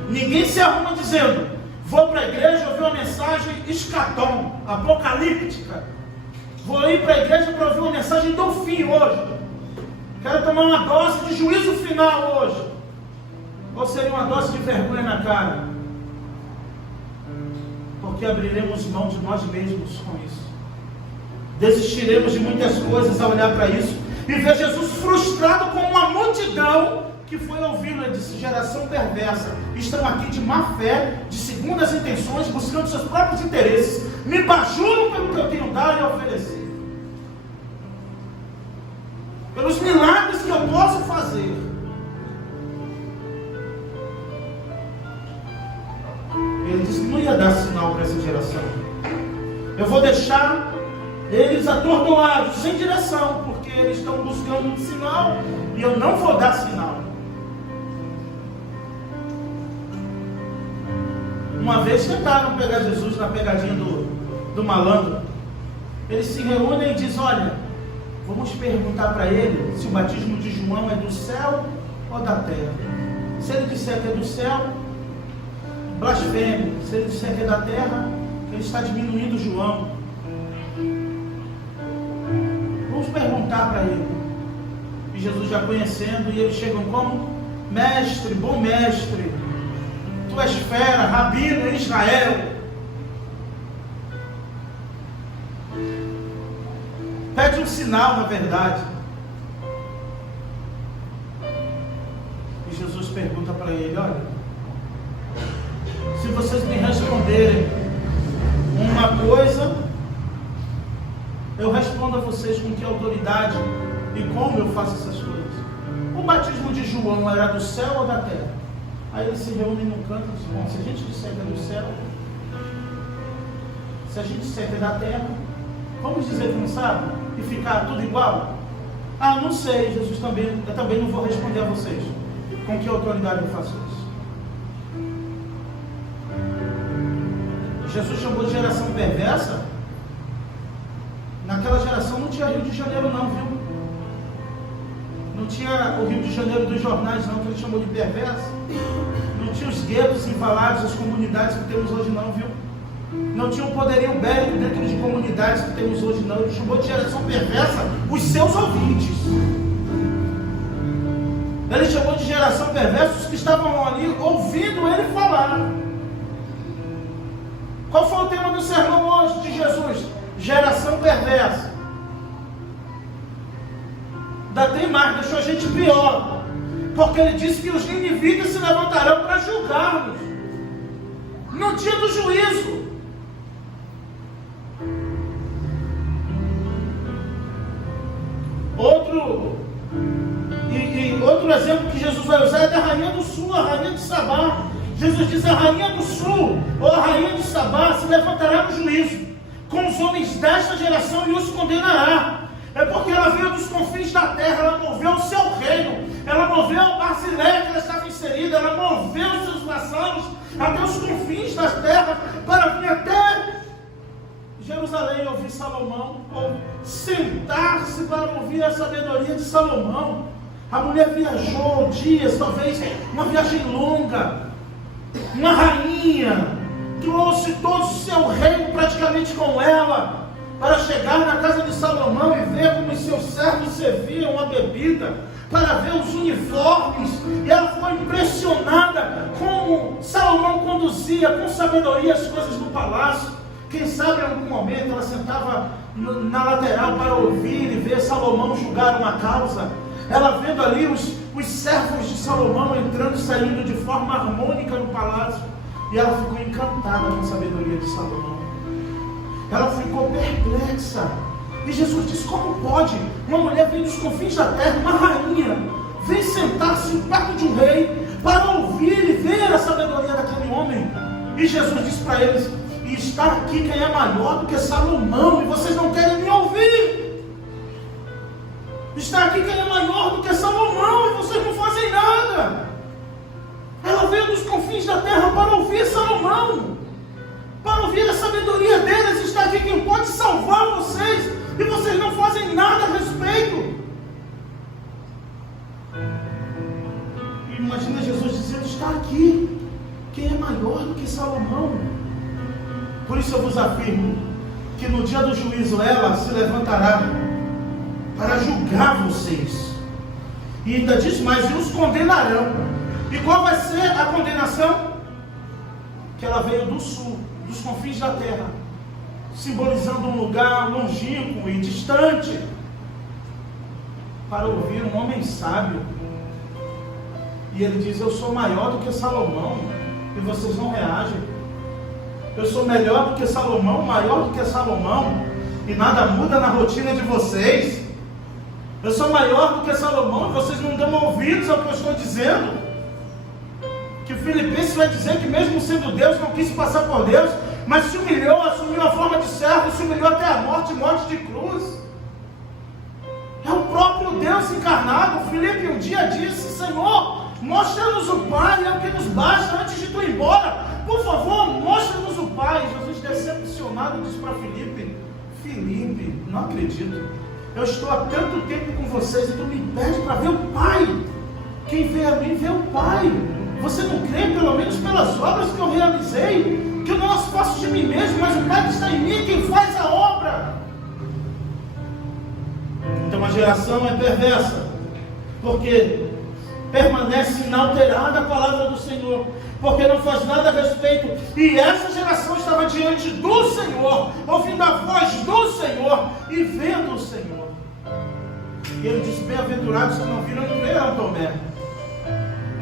Ninguém se arruma dizendo: vou para a igreja ouvir uma mensagem escatom, apocalíptica. Vou ir para a igreja para ouvir uma mensagem do fim hoje. Quero tomar uma dose de juízo final hoje. Ou seria uma dose de vergonha na cara. Porque abriremos mão de nós mesmos com isso. Desistiremos de muitas coisas ao olhar para isso e ver Jesus frustrado com uma multidão que foi ouvi-lo. Ele disse: geração perversa, estão aqui de má fé, de se segundas intenções, buscando seus próprios interesses, me bajulam pelo que eu tenho dado e oferecer, pelos milagres que eu posso fazer. Ele disse que não ia dar sinal para essa geração. Eu vou deixar eles atordoados, sem direção, porque eles estão buscando um sinal e eu não vou dar sinal. Uma vez tentaram pegar Jesus na pegadinha do malandro. Eles se reúnem e dizem: olha, vamos perguntar para ele se o batismo de João é do céu ou da terra. Se ele disser que é do céu, blasfêmio. Se ele disser que é da terra, ele está diminuindo João. Vamos perguntar para ele. E Jesus já conhecendo, e eles chegam como: mestre, bom mestre, tu és fera, rabino em Israel. Pede um sinal, na verdade. E Jesus pergunta para ele: olha, se vocês me responderem uma coisa, eu respondo a vocês com que autoridade e como eu faço essas coisas. O batismo de João era do céu ou da terra? Aí eles se reúnem num canto e dizem: bom, se a gente disser que é do céu, se a gente disser que é da terra, vamos dizer que não sabe e ficar tudo igual? Ah, não sei, Jesus, eu também não vou responder a vocês. Com que autoridade eu faço isso? Jesus chamou de geração perversa. Naquela geração não tinha Rio de Janeiro não, viu? Não tinha o Rio de Janeiro dos jornais não, que ele chamou de perversa. Não tinha os guetos enfalados, as comunidades que temos hoje não, viu? Não tinha um poderio bélico dentro de comunidades que temos hoje não. Ele chamou de geração perversa os seus ouvintes. Ele chamou de geração perversa os que estavam ali ouvindo ele falar. Qual foi o tema do sermão hoje de Jesus? Geração perversa. Ainda tem mais, deixou a gente pior. Porque ele disse que os ninivitas se levantarão para julgar-nos no dia do juízo. Outro exemplo que Jesus vai usar é da rainha do sul, a rainha de Sabá. Jesus diz: a rainha do sul, ou a rainha de Sabá, se levantará no juízo com os homens desta geração e os condenará. É porque ela veio dos confins da terra, ela moveu o seu reino, ela moveu a Basileia que ela estava inserida, ela moveu os seus vassalos até os confins da terra para vir até Jerusalém ouvir Salomão, ou sentar-se para ouvir a sabedoria de Salomão. A mulher viajou dias, talvez uma viagem longa. Uma rainha trouxe todo o seu reino praticamente com ela, para chegar na casa de Salomão e ver como os seus servos serviam a bebida, para ver os uniformes, e ela foi impressionada como Salomão conduzia com sabedoria as coisas do palácio. Quem sabe em algum momento ela sentava na lateral para ouvir e ver Salomão julgar uma causa. Ela vendo ali os servos de Salomão entrando e saindo de forma harmônica no palácio, e ela ficou encantada com a sabedoria de Salomão. Ela ficou perplexa. E Jesus disse: como pode uma mulher vir dos confins da terra, uma rainha, vem sentar-se perto de um rei para ouvir e ver a sabedoria daquele homem? E Jesus disse para eles: e está aqui quem é maior do que Salomão, e vocês não querem me ouvir. Está aqui quem é maior do que Salomão, e vocês não fazem nada. Ela veio dos confins da terra para ouvir Salomão, para ouvir a sabedoria deles. Está aqui quem pode salvar vocês, e vocês não fazem nada a respeito. E imagina Jesus dizendo: está aqui quem é maior do que Salomão. Por isso eu vos afirmo que no dia do juízo ela se levantará para julgar vocês. E ainda diz mais: e os condenarão. E qual vai ser a condenação? Que ela veio do sul, dos confins da terra, simbolizando um lugar longínquo e distante, para ouvir um homem sábio. E ele diz: eu sou maior do que Salomão, e vocês não reagem. eu sou melhor do que Salomão, maior do que Salomão, e nada muda na rotina de vocês. Eu sou maior do que Salomão e vocês não dão ouvidos ao que eu estou dizendo. Que Filipenses vai dizer que mesmo sendo Deus, não quis passar por Deus, mas se humilhou, assumiu a forma de servo, se humilhou até a morte, morte de cruz. É o próprio Deus encarnado. Filipe um dia disse: Senhor, mostra-nos o Pai, é o que nos basta antes de tu ir embora. Por favor, mostra-nos o Pai. Jesus, decepcionado, disse para Filipe: Filipe, não acredito. Eu estou há tanto tempo com vocês e tu me pede para ver o Pai. Quem vê a mim vê o Pai. Você não crê, pelo menos pelas obras que eu realizei, que eu não as faço de mim mesmo, mas o Pai que está em mim é quem faz a obra. Então a geração é perversa, porque permanece inalterada a palavra do Senhor, porque não faz nada a respeito. E essa geração estava diante do Senhor, ouvindo a voz do Senhor e vendo o Senhor. E ele diz: bem-aventurados que não viram e não creram, Tomé.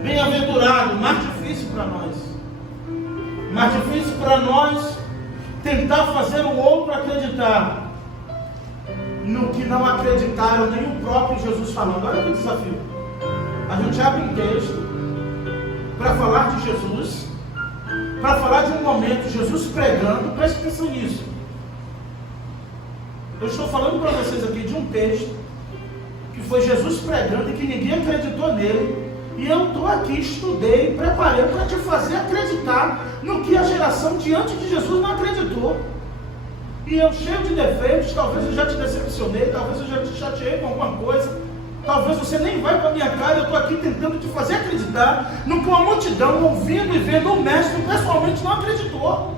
Bem-aventurado, mais difícil para nós. Mais difícil para nós tentar fazer o outro acreditar no que não acreditaram nem o próprio Jesus falando. Olha que desafio. A gente abre um texto para falar de Jesus, para falar de um momento, Jesus pregando. Preste atenção nisso. Eu estou falando para vocês aqui de um texto que foi Jesus pregando e que ninguém acreditou nele. E eu estou aqui, estudei, preparei para te fazer acreditar no que a geração diante de Jesus não acreditou. E eu, cheio de defeitos, talvez eu já te decepcionei, talvez eu já te chateei com alguma coisa, talvez você nem vai para a minha cara. Eu estou aqui tentando te fazer acreditar no que uma multidão, ouvindo e vendo o mestre, pessoalmente não acreditou.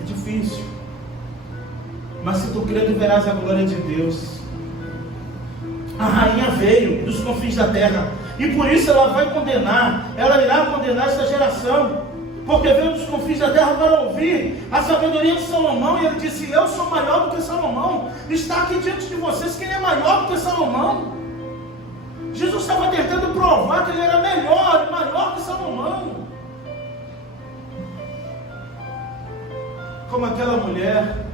É difícil, mas se tu crer, tu verás a glória de Deus. A rainha veio dos confins da terra, e por isso ela vai condenar, ela irá condenar essa geração, porque veio dos confins da terra para ouvir a sabedoria de Salomão. E ele disse: eu sou maior do que Salomão. Está aqui diante de vocês quem é maior do que Salomão. Jesus estava tentando provar que ele era melhor e maior que Salomão. Como aquela mulher: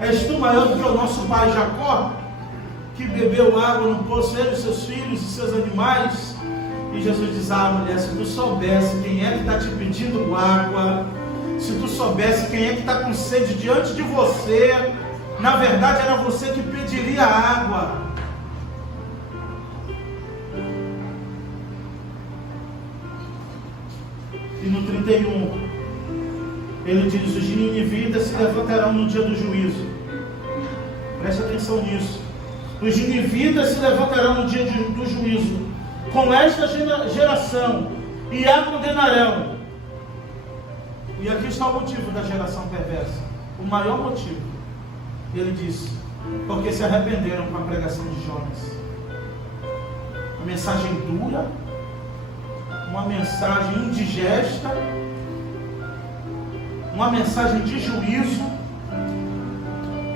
és tu maior do que o nosso pai Jacó, que bebeu água no poço, ele, seus filhos e seus animais? E Jesus diz: ah, mulher, se tu soubesse quem é que está te pedindo água, se tu soubesse quem é que está com sede diante de você, na verdade era você que pediria água. E no 31, ele diz: os ninivitas se levantarão no dia do juízo. Preste atenção nisso. Os ninivitas se levantarão no dia do juízo com esta geração e a condenarão. E aqui está o motivo da geração perversa, o maior motivo. Ele diz: porque se arrependeram com a pregação de Jonas. Uma mensagem dura, uma mensagem indigesta, uma mensagem de juízo.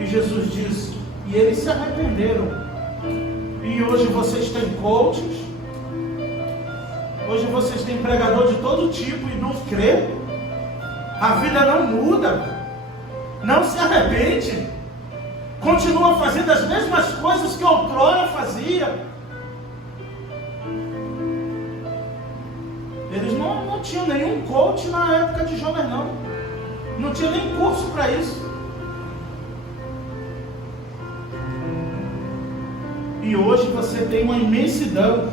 E Jesus diz: e eles se arrependeram. E hoje vocês têm coaches, hoje vocês têm pregador de todo tipo e não crê. A vida não muda, não se arrepende, continua fazendo as mesmas coisas que outrora fazia. Eles não tinham nenhum coach na época de Jonas, não tinha nem curso para isso. E hoje você tem uma imensidão.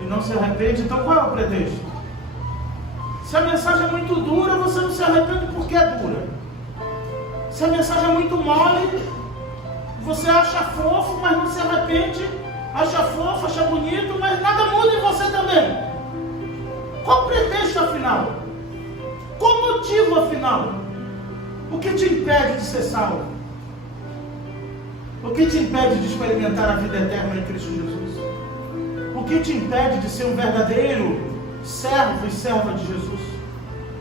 E não se arrepende. Então qual é o pretexto? Se a mensagem é muito dura, você não se arrepende porque é dura. Se a mensagem é muito mole, você acha fofo, mas não se arrepende. Acha fofo, acha bonito, mas nada muda em você também. Qual o pretexto afinal? Qual o motivo afinal? O que te impede de ser salvo? O que te impede de experimentar a vida eterna em Cristo Jesus? O que te impede de ser um verdadeiro servo e serva de Jesus?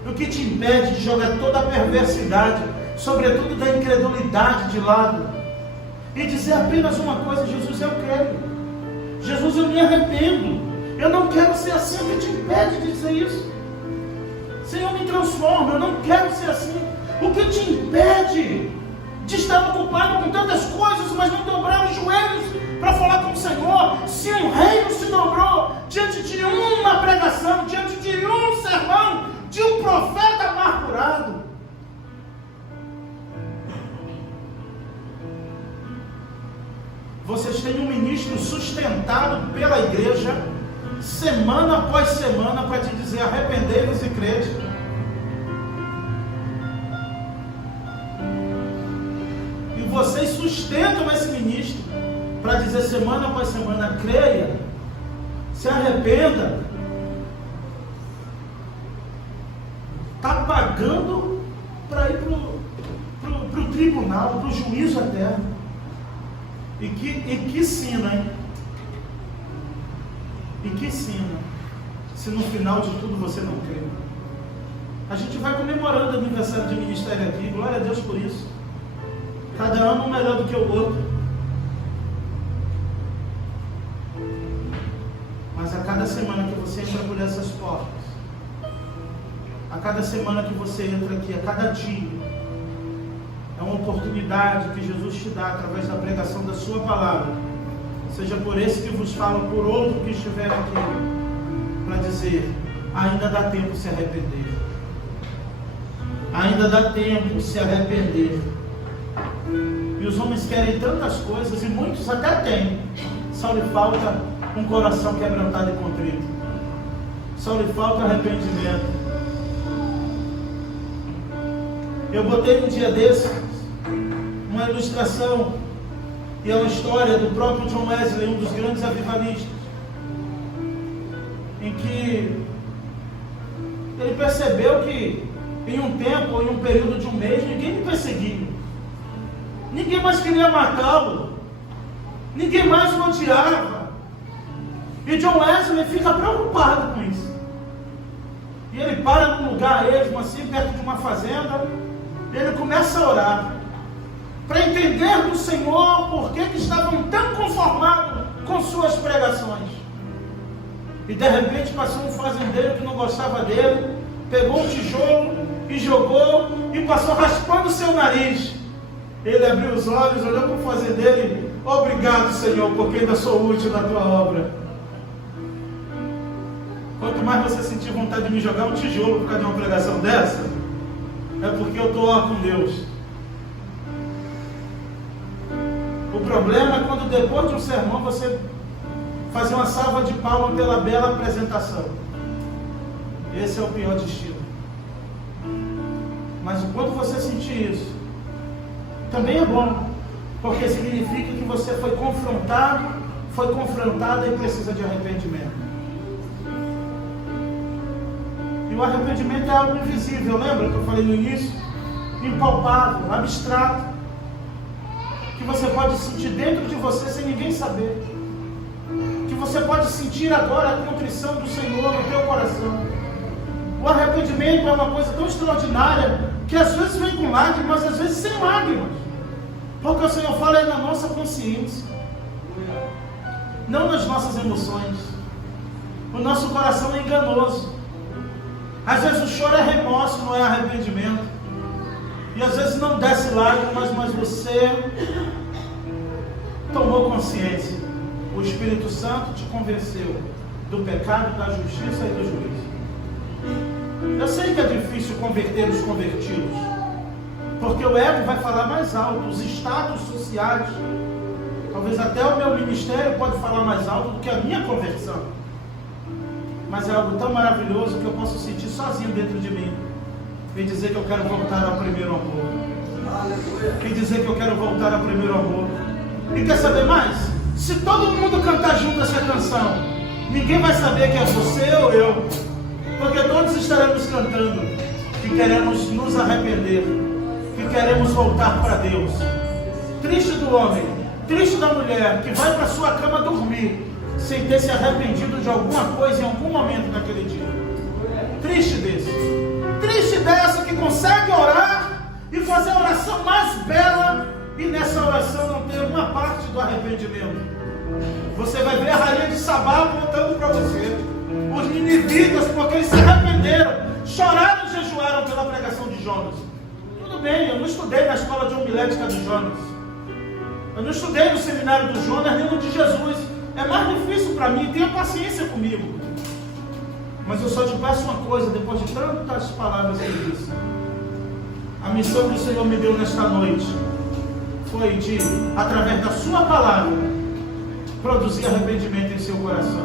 O que te impede de jogar toda a perversidade, sobretudo da incredulidade, de lado e dizer apenas uma coisa: Jesus, eu creio. Jesus, Jesus, eu me arrependo. Eu não quero ser assim. O que te impede de dizer isso? Senhor, me transforma. Eu não quero ser assim. O que te impede de estar ocupado com tantas coisas, mas não dobrar os joelhos para falar com o Senhor? Se um reino se dobrou diante de uma pregação, diante de um sermão, de um profeta amargurado. Vocês têm um ministro sustentado pela igreja, semana após semana, para te dizer: arrependei-vos e crede. E vocês sustentam esse ministro para dizer semana após semana: creia, se arrependa. Está pagando para ir para o tribunal, para o juízo eterno. E que sina, hein? E que sina, se no final de tudo você não crê. A gente vai comemorando o aniversário de ministério aqui, glória a Deus por isso. Cada ano um melhor do que o outro. Mas a cada semana que você entra por essas portas, a cada semana que você entra aqui, a cada dia, é uma oportunidade que Jesus te dá através da pregação da sua palavra, seja por esse que vos fala, por outro que estiver aqui, para dizer: ainda dá tempo de se arrepender. Ainda dá tempo de se arrepender. E os homens querem tantas coisas, e muitos até têm, só lhe falta um coração quebrantado e contrito. Só lhe falta arrependimento. Eu botei um dia desse uma ilustração, e é uma história do próprio John Wesley, um dos grandes avivalistas, em que ele percebeu que em um tempo, ou em um período de um mês, ninguém o perseguia, ninguém mais queria matá-lo, ninguém mais o odiava, e John Wesley fica preocupado com isso, e ele para num lugar esmo assim, perto de uma fazenda, e ele começa a orar, para entender do Senhor por que estavam tão conformados com suas pregações. E de repente passou um fazendeiro que não gostava dele, pegou um tijolo e jogou, e passou raspando o seu nariz. Ele abriu os olhos, olhou para o fazendeiro e: obrigado, Senhor, porque ainda sou útil na tua obra. Quanto mais você sentir vontade de me jogar um tijolo por causa de uma pregação dessa, é porque eu estou lá com Deus. O problema é quando depois de um sermão você fazer uma salva de palmas pela bela apresentação. Esse é o pior destino. Mas enquanto você sentir isso, também é bom, porque significa que você foi confrontada e precisa de arrependimento. E o arrependimento é algo invisível, lembra que eu falei no início? Impalpável, abstrato, que você pode sentir dentro de você sem ninguém saber, que você pode sentir agora a contrição do Senhor no teu coração. O arrependimento é uma coisa tão extraordinária, que às vezes vem com lágrimas, às vezes sem lágrimas, porque o Senhor fala na nossa consciência, não nas nossas emoções. O nosso coração é enganoso. Às vezes o choro é remorso, não é arrependimento. E às vezes não desce lágrimas, mas você tomou consciência. O Espírito Santo te convenceu do pecado, da justiça e do juízo. Eu sei que é difícil converter os convertidos, porque o ego vai falar mais alto, os status sociais, talvez até o meu ministério pode falar mais alto do que a minha conversão. Mas é algo tão maravilhoso que eu posso sentir sozinho dentro de mim e dizer que eu quero voltar ao primeiro amor. E dizer que eu quero voltar ao primeiro amor. E quer saber mais? Se todo mundo cantar junto essa canção, ninguém vai saber que é você ou eu, porque todos estaremos cantando que queremos nos arrepender, que queremos voltar para Deus. Triste do homem, triste da mulher que vai para sua cama dormir sem ter se arrependido de alguma coisa em algum momento daquele dia. Triste desse. Triste dessa que consegue orar e fazer a oração mais bela, e nessa oração não ter uma parte do arrependimento. Você vai ver a rainha de Sabá voltando para você. Os ninivitas, porque eles se arrependeram, choraram e jejuaram pela pregação de Jonas. Tudo bem, eu não estudei na escola de homilética de Jonas. Eu não estudei no seminário do Jonas nem no de Jesus. É mais difícil para mim, tenha paciência comigo. Mas eu só te peço uma coisa, depois de tantas palavras que eu disse. A missão que o Senhor me deu nesta noite foi de, através da sua palavra, produzir arrependimento em seu coração.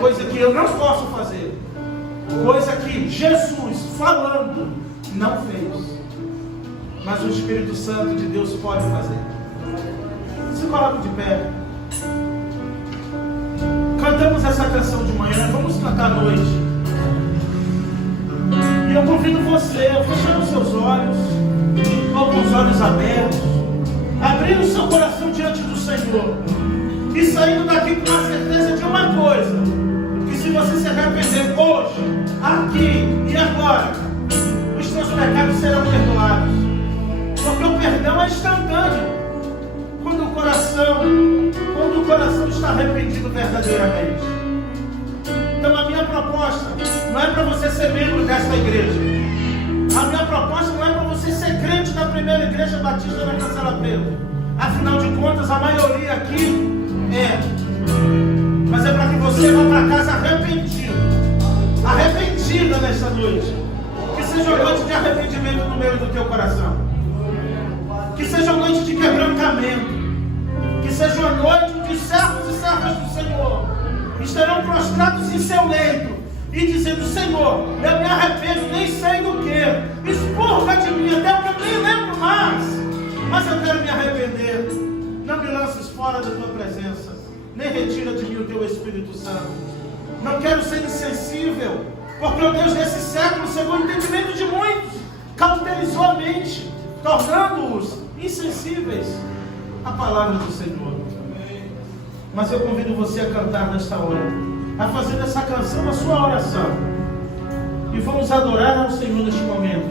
Coisa que eu não posso fazer. Coisa que Jesus, falando, não fez. Mas o Espírito Santo de Deus pode fazer. Se coloque de pé. Cantamos essa canção de manhã, vamos cantar à noite. E eu convido você a fechar os seus olhos, ou com os olhos abertos, abrir o seu coração diante do Senhor, e saindo daqui com a certeza de uma coisa: que se você se arrepender hoje, aqui e agora, os seus pecados serão perdoados. Porque o perdão é instantâneo. Quando o coração está arrependido verdadeiramente. Então a minha proposta não é para você ser membro dessa igreja. A minha proposta não é para você ser crente da primeira igreja batista da Castela Pedro. Afinal de contas, a maioria aqui é. Mas é para que você vá para casa arrependido. Arrependida nesta noite. Que seja uma noite de arrependimento no meio do teu coração. Que seja uma noite de quebrantamento. Que seja uma noite onde servos e servas do Senhor estarão prostrados em seu leito e dizendo: Senhor, eu me arrependo, nem sei do que, expurga de mim até o que eu nem lembro mais, mas eu quero me arrepender. Não me lances fora da tua presença, nem retira de mim o teu Espírito Santo. Não quero ser insensível, porque o Deus desse século, segundo o entendimento de muitos, cauterizou a mente, tornando-os insensíveis à palavra do Senhor. Mas eu convido você a cantar nesta hora, a fazer dessa canção a sua oração, e vamos adorar ao Senhor neste momento,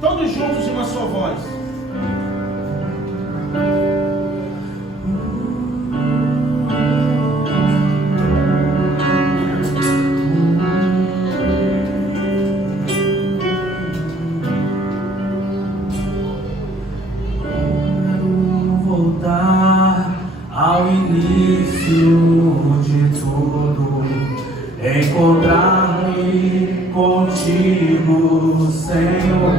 todos juntos em uma só voz. Ao início de tudo, encontrar-me contigo, Senhor.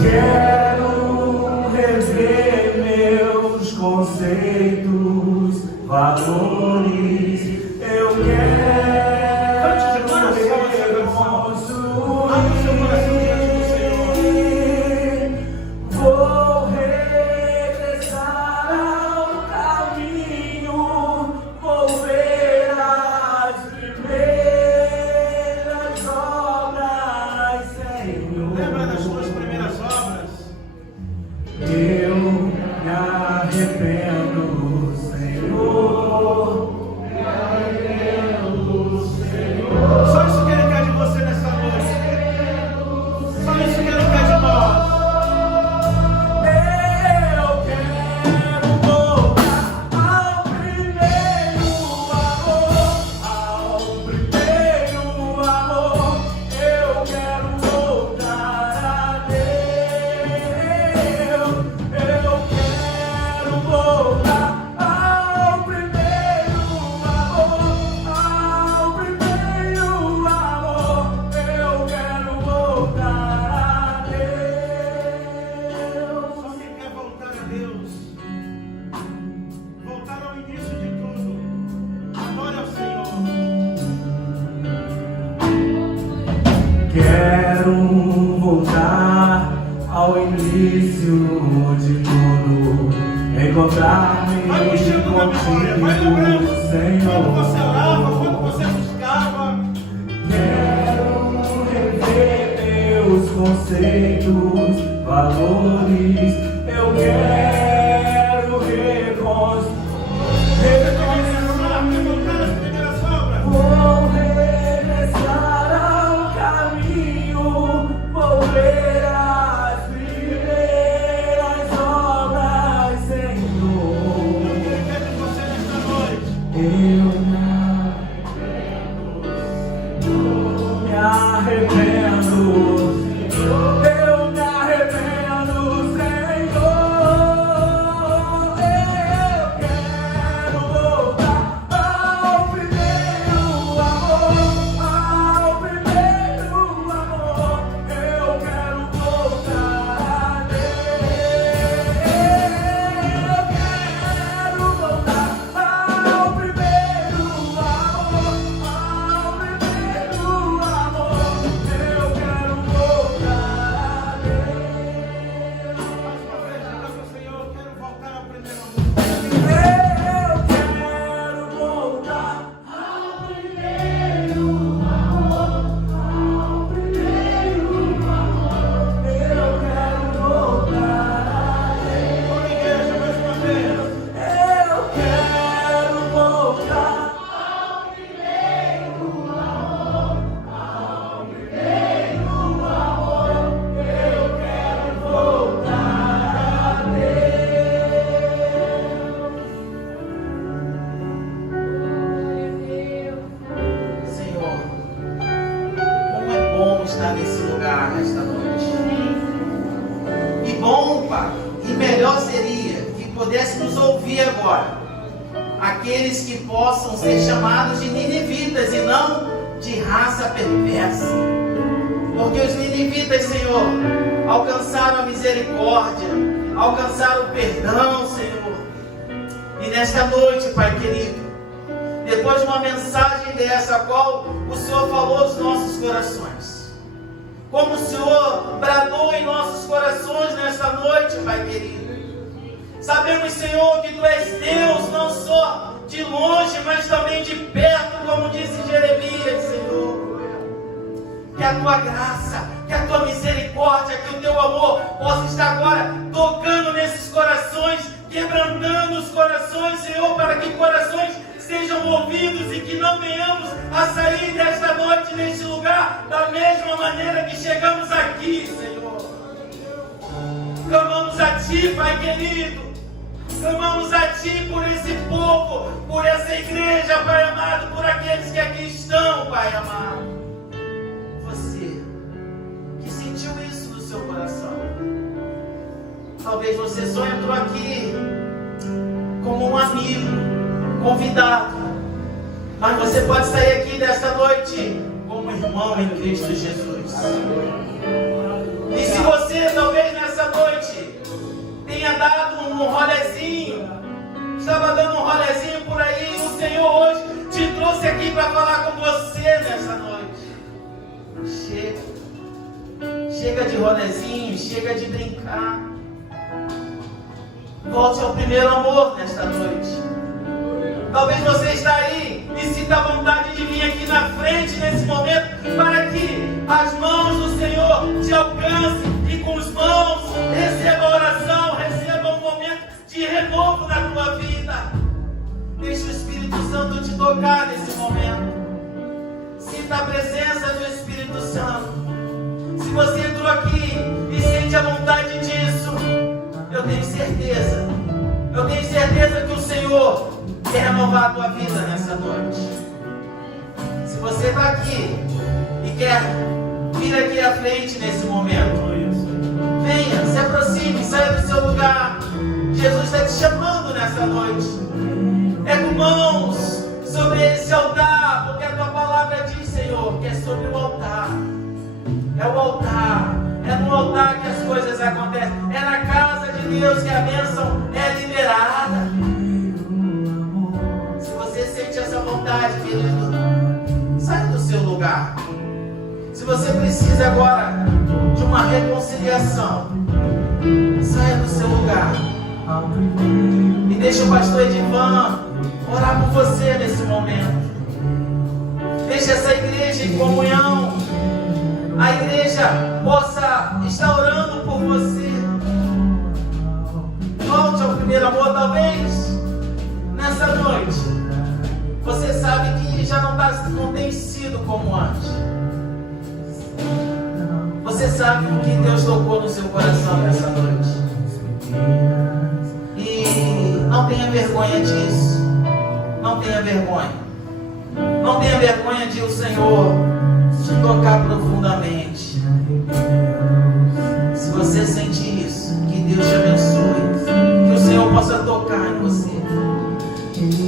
Quero rever meus conceitos, valores. Eu quero reconstruir. Vou ao início de tudo, encontrar-me contigo, Senhor. Quando você orava, quando você buscava, quero rever meus conceitos, valores. Eu quero reconstruir. Vou regressar ao caminho, vou ver as primeiras obras, Senhor. Aqueles que possam ser chamados de ninivitas e não de raça perversa. Porque os ninivitas, Senhor, alcançaram a misericórdia, alcançaram o perdão, Senhor. E nesta noite, Pai querido, depois de uma mensagem dessa, a qual o Senhor falou aos nossos corações, como o Senhor bradou em nossos corações nesta noite, Pai querido, sabemos, Senhor, que Tu és Deus, não só de longe, mas também de perto, como disse Jeremias, Senhor. Que a Tua graça, que a Tua misericórdia, que o Teu amor possa estar agora tocando nesses corações, quebrantando os corações, Senhor, para que corações sejam ouvidos e que não venhamos a sair desta noite, neste lugar, da mesma maneira que chegamos aqui, Senhor. Clamamos a Ti, Pai querido. Clamamos a Ti por esse povo, por essa igreja, Pai amado, por aqueles que aqui estão, Pai amado. Você que sentiu isso no seu coração, talvez você só entrou aqui como um amigo, convidado, mas você pode sair aqui desta noite como irmão em Cristo Jesus. E se você talvez nessa noite tenha dado um rolezinho, estava dando um rolezinho por aí, o Senhor hoje te trouxe aqui para falar com você nessa noite. Chega de rolezinho, chega de brincar. Volte ao primeiro amor nesta noite. Talvez você está aí e sinta a vontade de vir aqui na frente nesse momento, para que as mãos do Senhor te alcancem e com as mãos receba a oração, receba um momento de renovo na tua vida. Deixa o Espírito Santo te tocar nesse momento. Sinta a presença do Espírito Santo. Se você entrou aqui e sente a vontade disso, eu tenho certeza que o Senhor quer renovar a tua vida nessa noite. Se você está aqui e quer vir aqui à frente nesse momento, venha, se aproxime, saia do seu lugar. Jesus está te chamando nessa noite. É com mãos sobre esse altar, porque a tua palavra diz, Senhor, que é sobre o altar. É o altar, é no altar que as coisas acontecem. É na casa de Deus que a bênção é liberada. Se você sente essa vontade, querido, sai do seu lugar. Se você precisa agora de uma reconciliação, saia do seu lugar e deixa o pastor Edivan orar por você nesse momento. Deixa essa igreja em comunhão, a igreja possa estar orando por você. Volte ao primeiro amor. Talvez nessa noite você sabe que já não tem sido como antes. Você sabe o que Deus tocou no seu coração nessa noite. E não tenha vergonha disso. Não tenha vergonha. Não tenha vergonha de o Senhor te tocar profundamente. Se você sente isso, que Deus te abençoe. Que o Senhor possa tocar em você.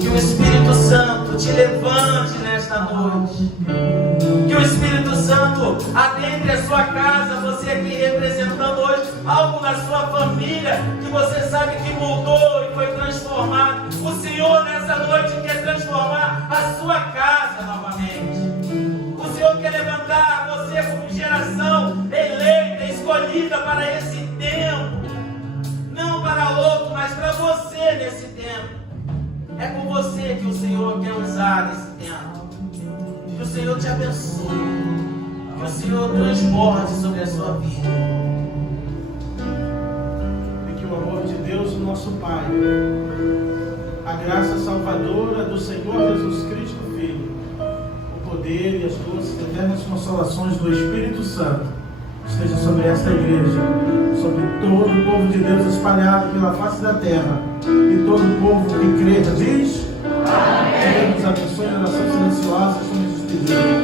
Que o Espírito Santo te levante nesta noite. Que o Espírito Santo adentre a sua casa. Você aqui representando hoje algo na sua família que você sabe que mudou e foi transformado. O Senhor nessa noite quer transformar a sua casa novamente. O Senhor quer levantar você como geração eleita, escolhida para esse tempo. Não para outro, mas para você nesse tempo. É com você que o Senhor quer usar nesse tempo. Que o Senhor te abençoe. Que o Senhor transborde sobre a sua vida. E que o amor de Deus, o nosso Pai, a graça salvadora do Senhor Jesus Cristo, Filho, o poder e as doces e eternas consolações do Espírito Santo esteja sobre esta igreja, sobre todo o povo de Deus espalhado pela face da terra, e todo o povo que crê diz: Amém. Deus nos abençoe em oração silenciosa. Somos despedidos.